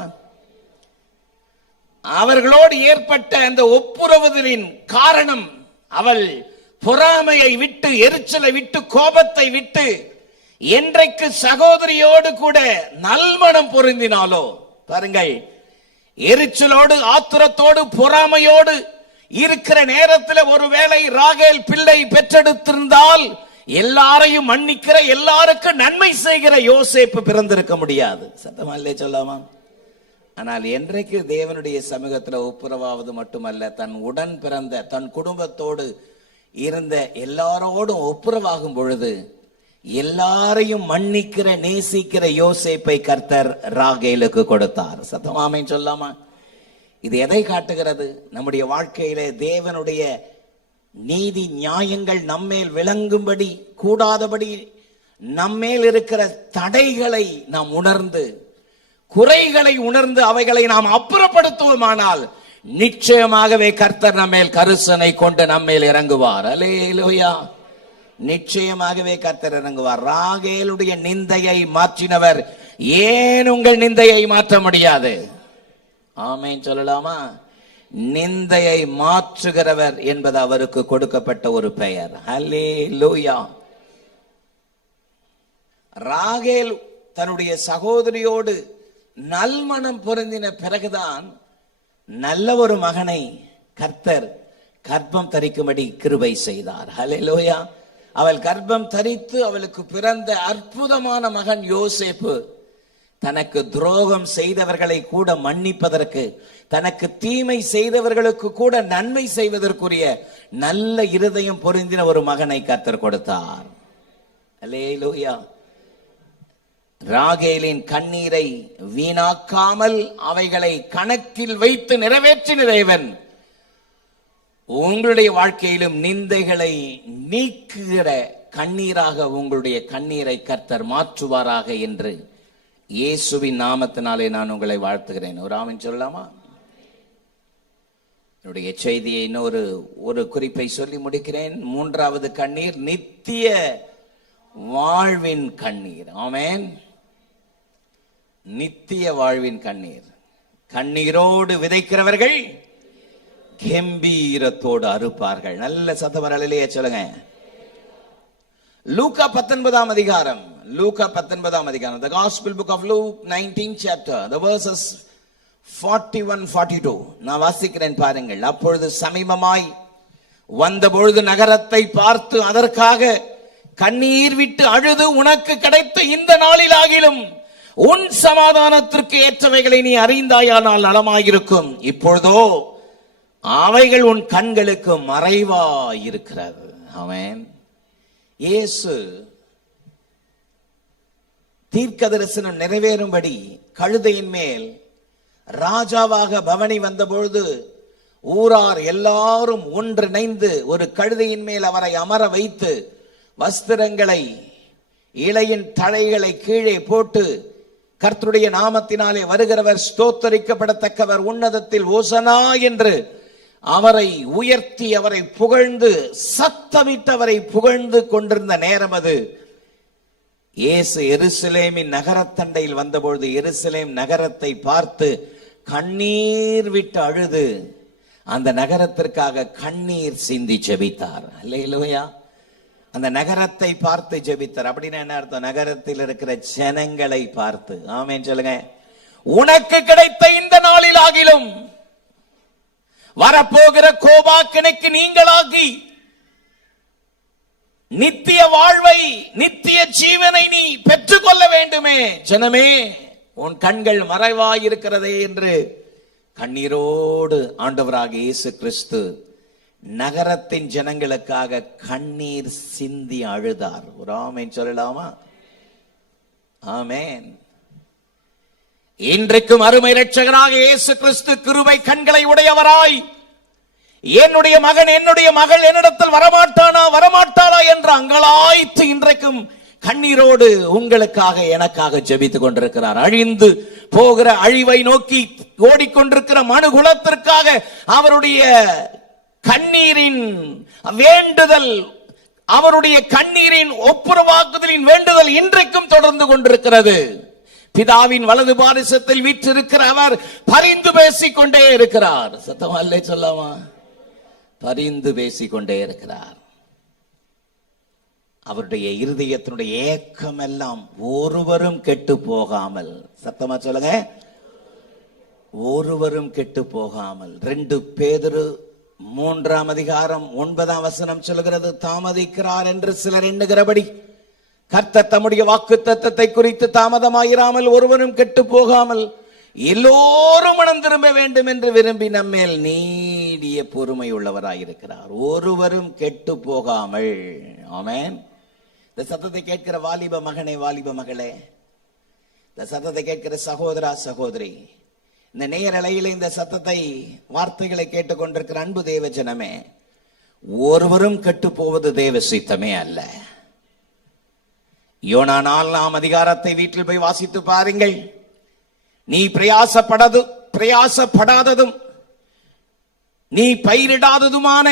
அவர்களோடு ஏற்பட்ட அந்த ஒப்புரவுதலின் காரணம், அவள் பொறாமையை விட்டு, எரிச்சலை விட்டு, கோபத்தை விட்டு, என்றைக்கு சகோதரியோடு கூட நல்மனம் பொருந்தினாலோ, பாருங்கள், எரிச்சலோடு, ஆத்திரத்தோடு, பொறாமையோடு இருக்கிற நேரத்தில் ஒருவேளை ராகேல் பிள்ளை பெற்றெடுத்திருந்தால் எல்லாரையும் மன்னிக்கிற, எல்லாருக்கும் நன்மை செய்கிற யோசேப்பு பிறந்திருக்க முடியாது. சத்தமா இல்லையே சொல்லாமா? ஆனால் என்றைக்கு தேவனுடைய சமூகத்தில் ஒப்புரவாவது மட்டுமல்ல, தன் உடன் பிறந்த தன் குடும்பத்தோடு இருந்த எல்லாரோடும் ஒப்புரவாகும் பொழுது எல்லாரையும் மன்னிக்கிற, நேசிக்கிற யோசேப்பை கர்த்தர் ராகேலுக்கு கொடுத்தார். சத்தமாமே சொல்லாமா? இது எதை காட்டுகிறது? நம்முடைய வாழ்க்கையிலே தேவனுடைய நீதி நியாயங்கள் நம்மேல் விளங்கும்படி, கூடாதபடி நம்மேல் இருக்கிற தடைகளை நாம் உணர்ந்து, குறைகளை உணர்ந்து அவைகளை நாம் அப்புறப்படுத்துவோமானால் நிச்சயமாகவே கர்த்தர் நம்மேல் கரிசனை கொண்டு நம்மேல் இறங்குவார். அல்லேலூயா! நிச்சயமாகவே கர்த்தர் இறங்குவார். ராகேலுடைய நிந்தையை மாற்றினவர் ஏன் உங்கள் நிந்தையை மாற்ற முடியாது? ஆமென் சொல்லலாமா? நிந்தையை மாற்றுகிறவர் என்பது அவருக்கு கொடுக்கப்பட்ட ஒரு பெயர். அல்லேலூயா! ராகேல் தன்னுடைய சகோதரியோடு நல்மனம் பொருந்தின பிறகுதான் நல்ல ஒரு மகனை கர்த்தர் கர்ப்பம் தரிக்கும்படி கிருபை செய்தார். அல்லேலூயா! அவள் கர்ப்பம் தரித்து அவளுக்கு பிறந்த அற்புதமான மகன் யோசேப்பு தனக்கு துரோகம் செய்தவர்களை கூட மன்னிப்பதற்கு, தனக்கு தீமை செய்தவர்களுக்கு கூட நன்மை செய்வதற்குரிய நல்ல இருதயம் பொருந்தின ஒரு மகனை கர்த்தர் கொடுத்தார். அல்லேலூயா! ராகேலின் கண்ணீரை வீணாக்காமல் அவைகளை கணக்கில் வைத்து நிறைவேற்றின தேவன் உங்களுடைய வாழ்க்கையிலும் நிந்தைகளை நீக்குகிற கண்ணீராக உங்களுடைய கண்ணீரை கர்த்தர் மாற்றுவாராக என்று இயேசுவின் நாமத்தினாலே நான் உங்களை வாழ்த்துகிறேன். ஒரு ஆமென் சொல்லலாமா? என்னுடைய செய்தியை இன்னொரு குறிப்பை சொல்லி முடிக்கிறேன். 3வது கண்ணீர் நித்திய வாழ்வின் கண்ணீர். ஆமென். நித்திய வாழ்வின் கண்ணீர். கண்ணீரோடு விதைக்கிறவர்கள் கம்பீரத்தோடு அறுப்பார்கள். நல்ல சத்தவரலையே சொல்லுங்க. லூக்கா 19ஆம் அதிகாரம். லூக்கா 19ஆம் அதிகாரம். The Gospel book of Luke 19th chapter. The verses 41-42. நான் வாசிக்கிறேன் பாருங்கள். அப்பொழுது சமீபமாய் வந்த பொழுது நகரத்தை பார்த்து அதற்காக கண்ணீர் விட்டு அழுது, உனக்கு கிடைத்த இந்த நாளிலாகிலும் உன் சமாதானத்திற்கு ஏற்றவைகளை நீ அறிந்தாயானால் நலமாயிருக்கும். இப்பொழுதோ அவைகள் உன் கண்களுக்கு மறைவாயிருக்கிறது. ஆமென். இயேசு தீர்க்க தரிசனம் நிறைவேறும்படி கழுதையின் மேல் ராஜாவாக பவனி வந்தபொழுது ஊரார் எல்லாரும் ஒன்றிணைந்து ஒரு கழுதையின் மேல் அவரை அமர வைத்து வஸ்திரங்களை, இலையின் தழைகளை கீழே போட்டு, கர்த்தருடைய நாமத்தினாலே வருகிறவர் ஸ்தோத்தரிக்கப்படத்தக்கவர், உன்னதத்தில் ஓசனா என்று அவரை உயர்த்தி அவரை புகழ்ந்து சத்தமிட்டு அவரை புகழ்ந்து கொண்டிருந்த நேரம் அது. இயேசு எருசலேமின் நகரத்தண்டையில் வந்தபொழுது எருசலேம் நகரத்தை பார்த்து கண்ணீர் விட்டு அழுது அந்த நகரத்திற்காக கண்ணீர் சிந்தி ஜெபித்தார். அல்லேலூயா! அந்த நகரத்தை பார்த்து ஜெபித்தார். அப்படின்னா என்ன அர்த்தம்? நகரத்தில் இருக்கிற ஜனங்களை பார்த்து. ஆமென் சொல்லுங்க. உனக்கு கிடைத்த இந்த நாளில் ஆகிலும் வரப்போகிற கோபாக்கினைக்கு நீங்களாகி நித்திய வாழ்வை, நித்திய ஜீவனை நீ பெற்றுக்கொள்ள வேண்டுமே. ஜனமே, உன் கண்கள் மறைவாயிருக்கிறதே என்று கண்ணீரோடு ஆண்டவராக இயேசு கிறிஸ்து நகரத்தின் ஜனங்களுக்காக கண்ணீர் சிந்தி அழுதார். ஒரு ஆமென் சொல்லலாமா? ஆமென். இன்றைக்கும் அருமை இரட்சகராக இயேசு கிறிஸ்து கிருபை கண்களை உடையவராய், என்னுடைய மகன், என்னுடைய மகள் என்னிடத்தில் வரமாட்டானா, வரமாட்டாளா என்று அங்கலாய்த்து இன்றைக்கும் கண்ணீரோடு உங்களுக்காக எனக்காக ஜெபித்துக் கொண்டிருக்கிறார். அழிந்து போகிற அழிவை நோக்கி ஓடிக்கொண்டிருக்கிற மனுகுலத்திற்காக அவருடைய கண்ணீரின் வேண்டுதல், அவருடைய கண்ணீரின் ஒப்புரவாக்குதலின் வேண்டுதல் இன்றைக்கும் தொடர்ந்து கொண்டிருக்கிறது. பிதாவின் வலது பாரிசத்தில் வீற்றிருக்கிற அவர் பரிந்து பேசிக் கொண்டே இருக்கிறார். சத்தமா இல்லை சொல்லாமா? பரிந்து பேசிக்கொண்டே இருக்கிறார். அவருடைய இருதயத்தினுடைய ஏக்கம் எல்லாம் ஒருவரும் கெட்டு போகாமல், சத்தமா சொல்லுங்க, ஒருவரும் கெட்டு போகாமல். 2 பேதுரு 3:9 சொல்கிறது, தாமதிக்கிறார் என்று சிலர் எண்ணுகிறபடி கர்த்தர் தம்முடைய வாக்குத்தத்தத்தை குறித்து தாமதமாயிராமல் ஒருவரும் கெட்டு போகாமல் எல்லோரும் மனம் திரும்ப வேண்டும் என்று விரும்பி நம்மேல் நீடிய பொறுமை உள்ளவராயிருக்கிறார். ஒருவரும் கெட்டு போகாமல். ஆமென். இந்த சத்தத்தை கேட்கிற வாலிப மகனே, வாலிப மகளே, இந்த சத்தத்தை கேட்கிற சகோதரா, சகோதரி, இந்த நேரலையில இந்த சத்தத்தை வார்த்தைகளை கேட்டுக்கொண்டிருக்கிற அன்பு தேவ ஜனமே, ஒருவரும் கெட்டு போவது தேவ சித்தமே அல்ல. யோனா 4 வீட்டில் போய் வாசித்து பாருங்கள். நீ பிரயாசப்படாததும் நீ பயிரிடாததுமான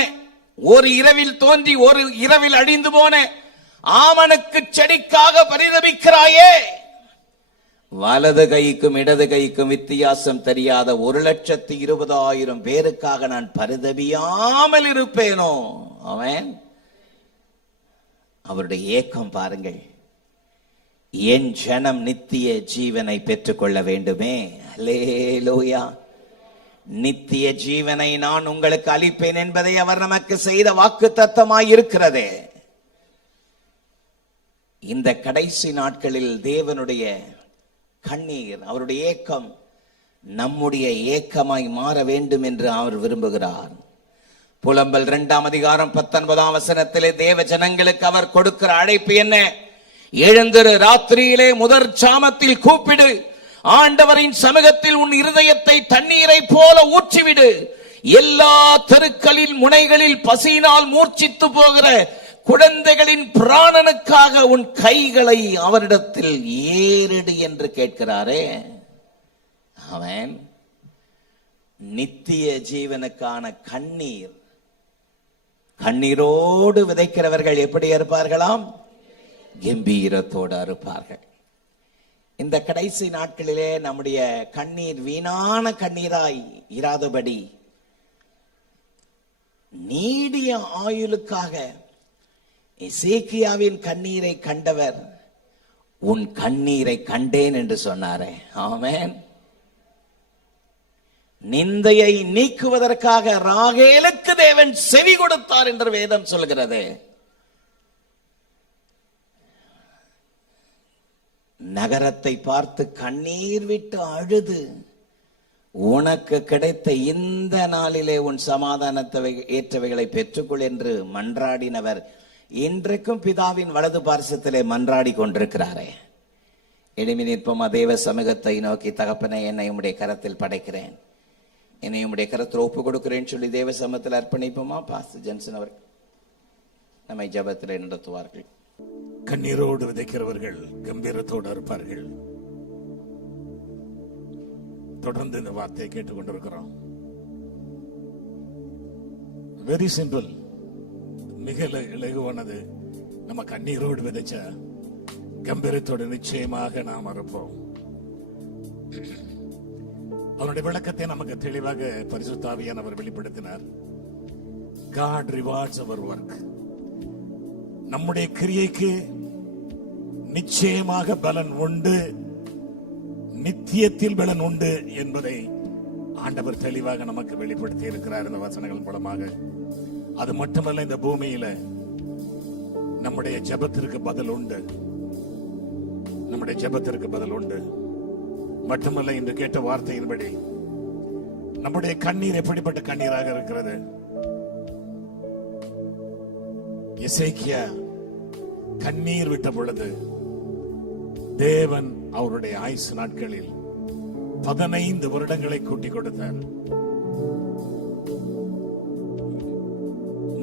ஒரு இரவில் தோன்றி ஒரு இரவில் அழிந்து போன ஆமனுக்கு செடிக்காக பரிதபிக்கிறாயே, வலது கைக்கும் இடது கைக்கும் வித்தியாசம் தெரியாத 1,20,000 பேருக்காக நான் பரிதபியாமல் இருப்பேனோ? ஆமென். அவருடைய ஏக்கம் பாருங்கள். என் ஜனம் நித்திய ஜீவனை பெற்றுக் கொள்ள வேண்டுமே. அல்லேலூயா. நித்திய ஜீவனை நான் உங்களுக்கு அளிப்பேன் என்பதை அவர் நமக்கு செய்த வாக்குத்தத்தமாய் இருக்கிறதே. இந்த கடைசி நாட்களில் தேவனுடைய கண்ணீர், அவருடைய ஏக்கம் நம்முடைய ஏக்கமாய் மாற வேண்டும் என்று அவர் விரும்புகிறார். புலம்பல் 2:19 தேவ ஜனங்களுக்கு அவர் கொடுக்கிற அழைப்பு என்ன? எழுந்திரு, ராத்திரியிலே முதற் சாமத்தில் கூப்பிடு, ஆண்டவரின் சமூகத்தில் உன் இருதயத்தை தண்ணீரை போல ஊற்றிவிடு. எல்லா தெருக்களின் முனைகளில் பசியினால் மூர்ச்சித்து போகிற குழந்தைகளின் பிராணனுக்காக உன் கைகளை அவரிடத்தில் ஏறிடு என்று கேட்கிறாரே. ஆமென். நித்திய ஜீவனுக்கான கண்ணீர், கண்ணீரோடு விதைக்கிறவர்கள் எப்படி இருப்பார்களாம்? கம்பீரத்தோடு இருப்பார்கள். இந்த கடைசி நாட்களிலே நம்முடைய கண்ணீர் வீணான கண்ணீராய் இராதபடி நீடிய ஆயுளுக்காக எசேக்கியாவின் கண்ணீரை கண்டவர் உன் கண்ணீரை கண்டேன் என்று சொன்னாரே. ஆமென். நிந்தையை நீக்குவதற்காக ராகேலுக்கு தேவன் செவி கொடுத்தார் என்று வேதம் சொல்கிறது. நகரத்தை பார்த்து கண்ணீர் விட்டு அழுது உனக்கு கிடைத்த இந்த நாளிலே உன் சமாதானத்தை ஏற்றவைகளை பெற்றுக்கொள் என்று மன்றாடினவர் இன்றைக்கும் பிதாவின் வலது பார்சத்திலே மன்றாடி கொண்டிருக்கிறாரே. எழுமி நிற்போமா தேவ சமூகத்தை நோக்கி. தகப்பனை, என்னை உம்முடைய கரத்தில் படைக்கிறேன், என்னை உம்முடைய கரத்தில் ஒப்பு கொடுக்கிறேன்னு சொல்லி தேவ சமூகத்தில் அர்ப்பணிப்போமா. பாஸ்டர் ஜென்சன் அவர்கள் நம்மை ஜெபத்திலே நடத்துவார்கள். கண்ணீரோடு விதைக்கிறவர்கள் கம்பீரத்தோடு இருப்பார்கள். தொடர்ந்து இந்த வார்த்தையை கேட்டுக்கொண்டிருக்கிறோம். வெரி சிம்பிள், மிக இலகுவானது. நம்ம கண்ணீரோடு விதைச்ச கம்பீரத்தோடு நிச்சயமாக நாம் இருப்போம். அவருடைய விளக்கத்தை நமக்கு தெளிவாக பரிசுத்த ஆவியானவர் வெளிப்படுத்தினார். God rewards our work. நம்முடைய கிரியைக்கு நிச்சயமாக பலன் உண்டு, நித்தியத்தில் பலன் உண்டு என்பதை ஆண்டவர் தெளிவாக நமக்கு வெளிப்படுத்தி இருக்கிறார் இந்த வசனங்கள் மூலமாக. அது மட்டுமல்ல, இந்த பூமியில நம்முடைய ஜெபத்திற்கு பதில் உண்டு, நம்முடைய ஜெபத்திற்கு பதில் உண்டு. மட்டுமல்ல, இன்று கேட்ட வார்த்தையின்படி நம்முடைய கண்ணீர் எப்படிப்பட்ட கண்ணீராக இருக்கிறது. எசேக்கியா கண்ணீர் விட்ட பொழுது தேவன் அவருடைய ஆயுசு நாட்களில் 15 வருடங்களை கூட்டி கொடுத்தார்.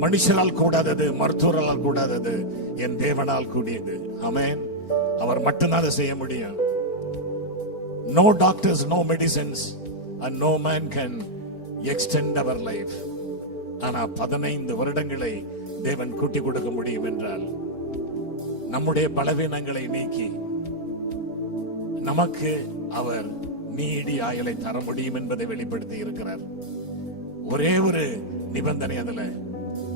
மனுஷரால் கூடாதது, மருத்துவரால் கூடாதது என் தேவனால் கூடியது. ஆமென். அவர் மட்டும்தான் அதை செய்ய முடியும். No doctors, no medicines, and no man can extend our life. ஆனா 15 வருடங்களை தேவன் கூட்டி கொடுக்க முடியும் என்றால் நம்முடைய பலவீனங்களை நீக்கி நமக்கு அவர் நீடி ஆயுளை தர முடியும் என்பதை வெளிப்படுத்தி இருக்கிறார். ஒரே ஒரு நிபந்தனை, அதுல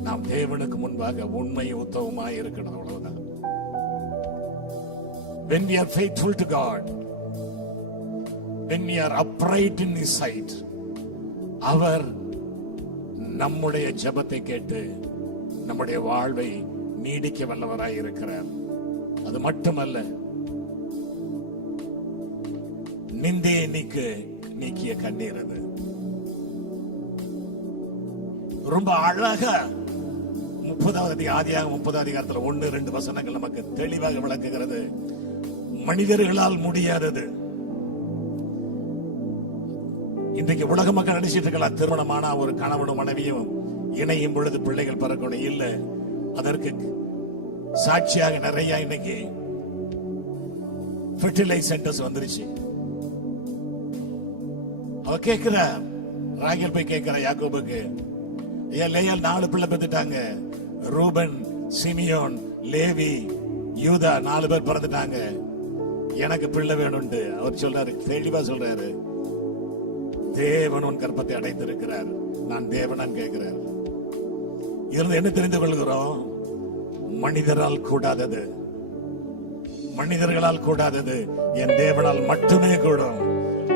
நாம் தேவனுக்கு முன்பாக உண்மை உத்தவமாய் இருக்கணும், அவ்வளவுதான். When we are faithful to God, when we are upright in His sight, அவர் நம்முடைய ஜெபத்தை கேட்டு நம்முடைய வாழ்வை நீடிக்க வல்லவராய் இருக்கிறார். அது மட்டுமல்ல, நிந்தையை நீக்கிய கண்ணீர் அது. ரொம்ப அழகா 30வது ஆதியாகமம் 30வது அதிகாரத்துல 1-2 வசனங்கள் நமக்கு தெளிவாக விளக்குகிறது. மனிதர்களால் முடியாதது. இன்றைக்கு உலக மக்கள் நினைச்சிட்டு இருக்கலாம், திருமணமான ஒரு கணவனும் மனைவியும் இணையும் பொழுது பிள்ளைகள் பிறக்கணும். இல்ல, அதற்கு சாட்சியாக நிறைய இன்னைக்கு ஃபெர்டிலைஸ் சென்டர்ஸ் வந்துருச்சு. அவ கேட்கிற ராகேல் போய் கேட்கிற யாக்கோபுக்கு, லேயால் 4 பிள்ளை பெத்துட்டாங்க. ரூபன், சிமியோன், லேவி, யூதா 4 பேர் பிறந்துட்டாங்க. எனக்கு பிள்ளை வேணும்னு அவர் சொல்றாரு, தெளிவா சொல்றாரு, தேவன் உன் கர்ப்பத்தை அடைத்திருக்கிறார், நான் தேவனான் கேட்கிறார். இதிலிருந்து என்ன தெரிந்து கொள்கிறோம்? மனிதரால் கூடாதது, மனிதர்களால் கூடாதது என் தேவனால் மட்டுமே கூடும்.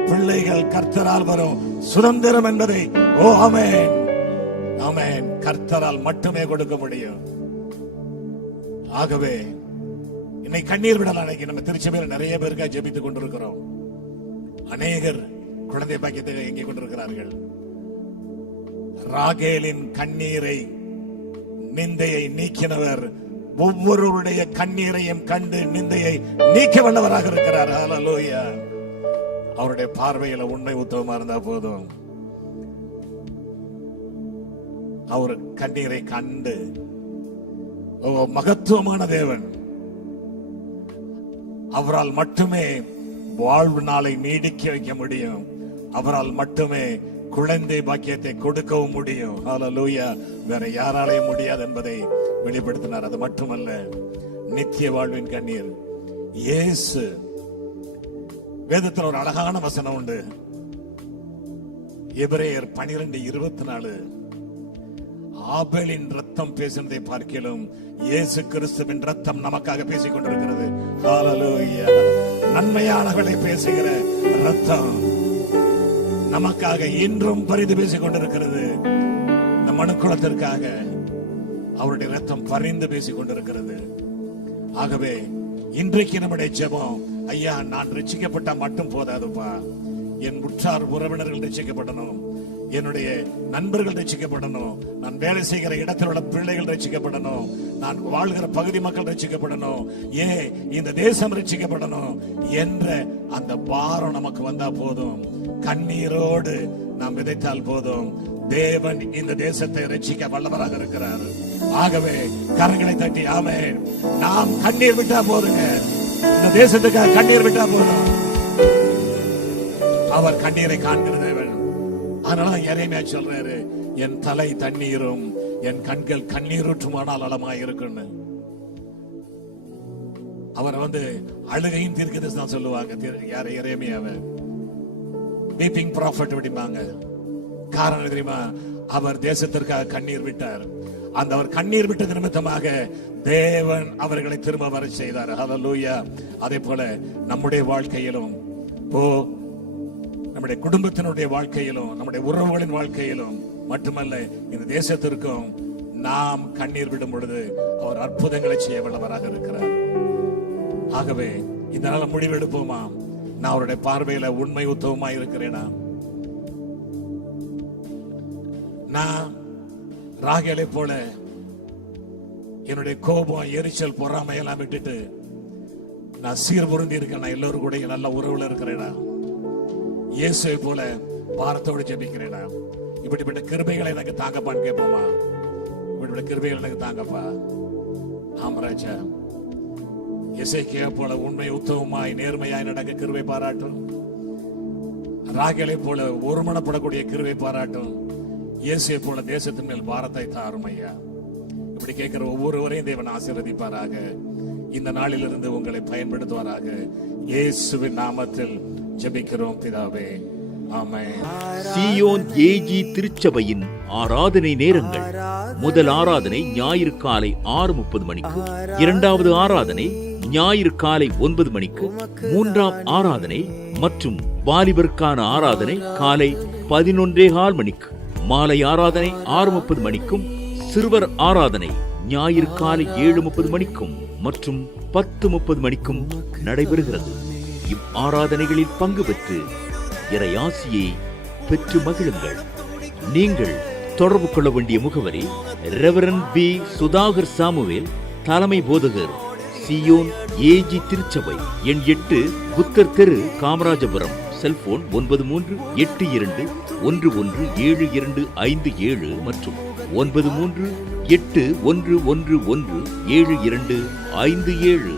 பிள்ளைகள் கர்த்தரால் வரும் சுதந்திரம் என்பதை, ஓ ஆமென், ஆமென், கர்த்தரால் மட்டுமே கொடுக்க முடியும். ஆகவே இன்னைக்கு கண்ணீர் விடலாம். அன்னைக்கு நம்ம திருச்சபையில் நிறைய பேருக்காக ஜெபித்துக் கொண்டிருக்கிறோம். அநேகர் குழந்தை பாக்கியத்தை எங்கே கொண்டிருக்கிறார்கள். ராகேலின் கண்ணீரை, நிந்தையை நீக்கினவர் ஒவ்வொருவருடைய கண்ணீரையும் கண்டு நிந்தையை நீக்க வல்லவராக இருக்கிறார். ஹல்லேலூயா. அவருடைய பார்வையில உண்மை உத்தவமா இருந்தா போதும். அவர் கண்ணீரை கண்டு, மகத்துவமான தேவன், அவரால் மட்டுமே வாழ்வு நாளை நீடிக்க வைக்க முடியும். அவரால் மட்டுமே குழந்தை பாக்கியத்தை கொடுக்கவும் முடியும். ஹல்லேலூயா. வேற யாராலையும் முடியாது என்பதை வெளிப்படுத்தினார். அது மட்டுமல்ல, நித்திய வாழ்வின் கண்ணீர் இயேசு. வேதத்தில் ஒரு அழகான வசனம் உண்டு. எபிரேயர் 12:24. ஆபேலின் ரத்தம் பேசினதை பார்க்கிலும் இயேசு கிறிஸ்துவின் ரத்தம் நமக்காக பேசிக் கொண்டிருக்கிறது. ஹல்லேலூயா. நன்மையானவர்களை பேசுகிற ரத்தம் நமக்காக இன்றும் பரிந்து பேசிக் கொண்டிருக்கிறது. இந்த மனுக்குலத்திற்காக அவருடைய ரத்தம் பரிந்து பேசிக் கொண்டிருக்கிறது. ஆகவே இன்றைக்கு நம்முடைய ஜெபம், ஐயா, நான் ரட்சிக்கப்பட்டா மட்டும் போதாதுப்பா, என் உற்றார் உறவினர்கள் ரட்சிக்கப்படணும், என்னுடைய நண்பர்கள் ரட்சிக்கப்படணும், நான் வேலை செய்கிற இடத்தில் உள்ள பிள்ளைகள் ரட்சிக்கப்படணும், நான் வாழ்கிற பகுதி மக்கள் ரட்சிக்கப்படணும், இந்த தேசம் ரட்சிக்கப்படணும் என்ற அந்த பாரம் நமக்கு வந்தா போதும். கண்ணீரோடு நாம் விதைத்தால் போதும். தேவன் இந்த தேசத்தை ரட்சிக்க வல்லவராக இருக்கிறார். ஆகவே கரங்களை தட்டி ஆமென். நாம் கண்ணீர் விட்டா போதுங்க, இந்த தேசத்துக்காக கண்ணீர் விட்டா போதும். அவர் கண்ணீரை காண்கிற தேவன். அதனால எரேமியா சொல்றாரு, என் தலை தண்ணீரும் என் கண்கள் கண்ணீரூற்றுமானால் அளமாய் இருக்குன்னு. அவர் அழுகையும் தீர்க்கதரிசி சொல்லுவாங்க. யார எரேமியாவை வீப்பிங் ப்ராஃபட் அப்படிம்பாங்க. காரணம் தெரியுமா? அவர் தேசத்திற்காக கண்ணீர் விட்டார். அந்த அவர் கண்ணீர் விட்ட நிமித்தமாக தேவன் அவர்களை திரும்ப வர செய்தார். ஹல்லேலூயா. அதே போல நம்முடைய வாழ்க்கையிலும், நம்முடைய குடும்பத்தினுடைய வாழ்க்கையிலும், நம்முடைய உறவுகளின் வாழ்க்கையிலும் மட்டுமல்ல, இந்த தேசத்திற்கும் நாம் கண்ணீர் விடும் பொழுது அவர் அற்புதங்களை செய்ய வல்லவராக இருக்கிறார். ஆகவே இந்த நாள் முடிவெடுப்போமா? நான் அவருடைய பார்வையில உண்மை உத்தவமா இருக்கிறேனா? நான் ராகேலை போல என்னுடைய கோபம், எரிச்சல், பொறாமையெல்லாம் விட்டுட்டு நான் சீர்பொருந்தி இருக்கேன், நான் எல்லோரும் கூட நல்ல உறவுல இருக்கிறேனா? இயேசுவை போல பாரத்தோடு ஜெபிக்கிறேனா? இப்படிப்பட்ட கிருபைகளை எனக்கு தாங்கப்பான்னு கேட்போமா? உங்களுடைய கிருபைகள் எனக்கு தாங்கப்பா. ஆமராஜா, எசேக்கியா போல உண்மை உத்தவமாய் நேர்மையாய் நடக்க கிருபை பாராட்டும். ராகேலை போல ஒருமனப்படக்கூடிய கிருபை பாராட்டும். இயேசுவை போல தேசத்தின் மேல் பாரத்தை தாரும் ஐயா. இப்படி கேட்கிற ஒவ்வொருவரையும் தேவன் ஆசீர்வதிப்பாராக. இந்த நாளிலிருந்து உங்களை பயன்படுத்துவாராக. இயேசுவின் நாமத்தில் ஜெபிக்கிறோம் பிதாவே, ஆமென். சீயோன் ஏஜி திருச்சபையின் ஆராதனை நேரங்கள்: முதல் ஆராதனை ஞாயிறு காலை 6:30 மணிக்கு, இரண்டாவது ஆராதனை ஞாயிறு காலை 9 மணிக்கு, மூன்றாம் ஆராதனை மற்றும் வாலிபருக்கான ஆராதனை காலை 11:15 மணிக்கு, மாலை ஆராதனை 6:30 மணிக்கும், சிறுவர் ஆராதனை ஞாயிறு காலை 7:30 மணிக்கும் மற்றும் 10:30 மணிக்கும் நடைபெறுகிறது. இவ் ஆராதனைகளில் பங்கு பெற்று இறையாசியை பெற்று மகிழுங்கள். நீங்கள் தொடர்பு கொள்ள வேண்டிய முகவரி: ரெவரண்ட் பி. சுதாகர் சாமுவேல், தலைமை போதகர், சீயோன் ஏஜி திருச்சபை, எண் 8, புத்தர் தெரு, காமராஜபுரம். செல்போன் 9382117257 மற்றும் 9381117257.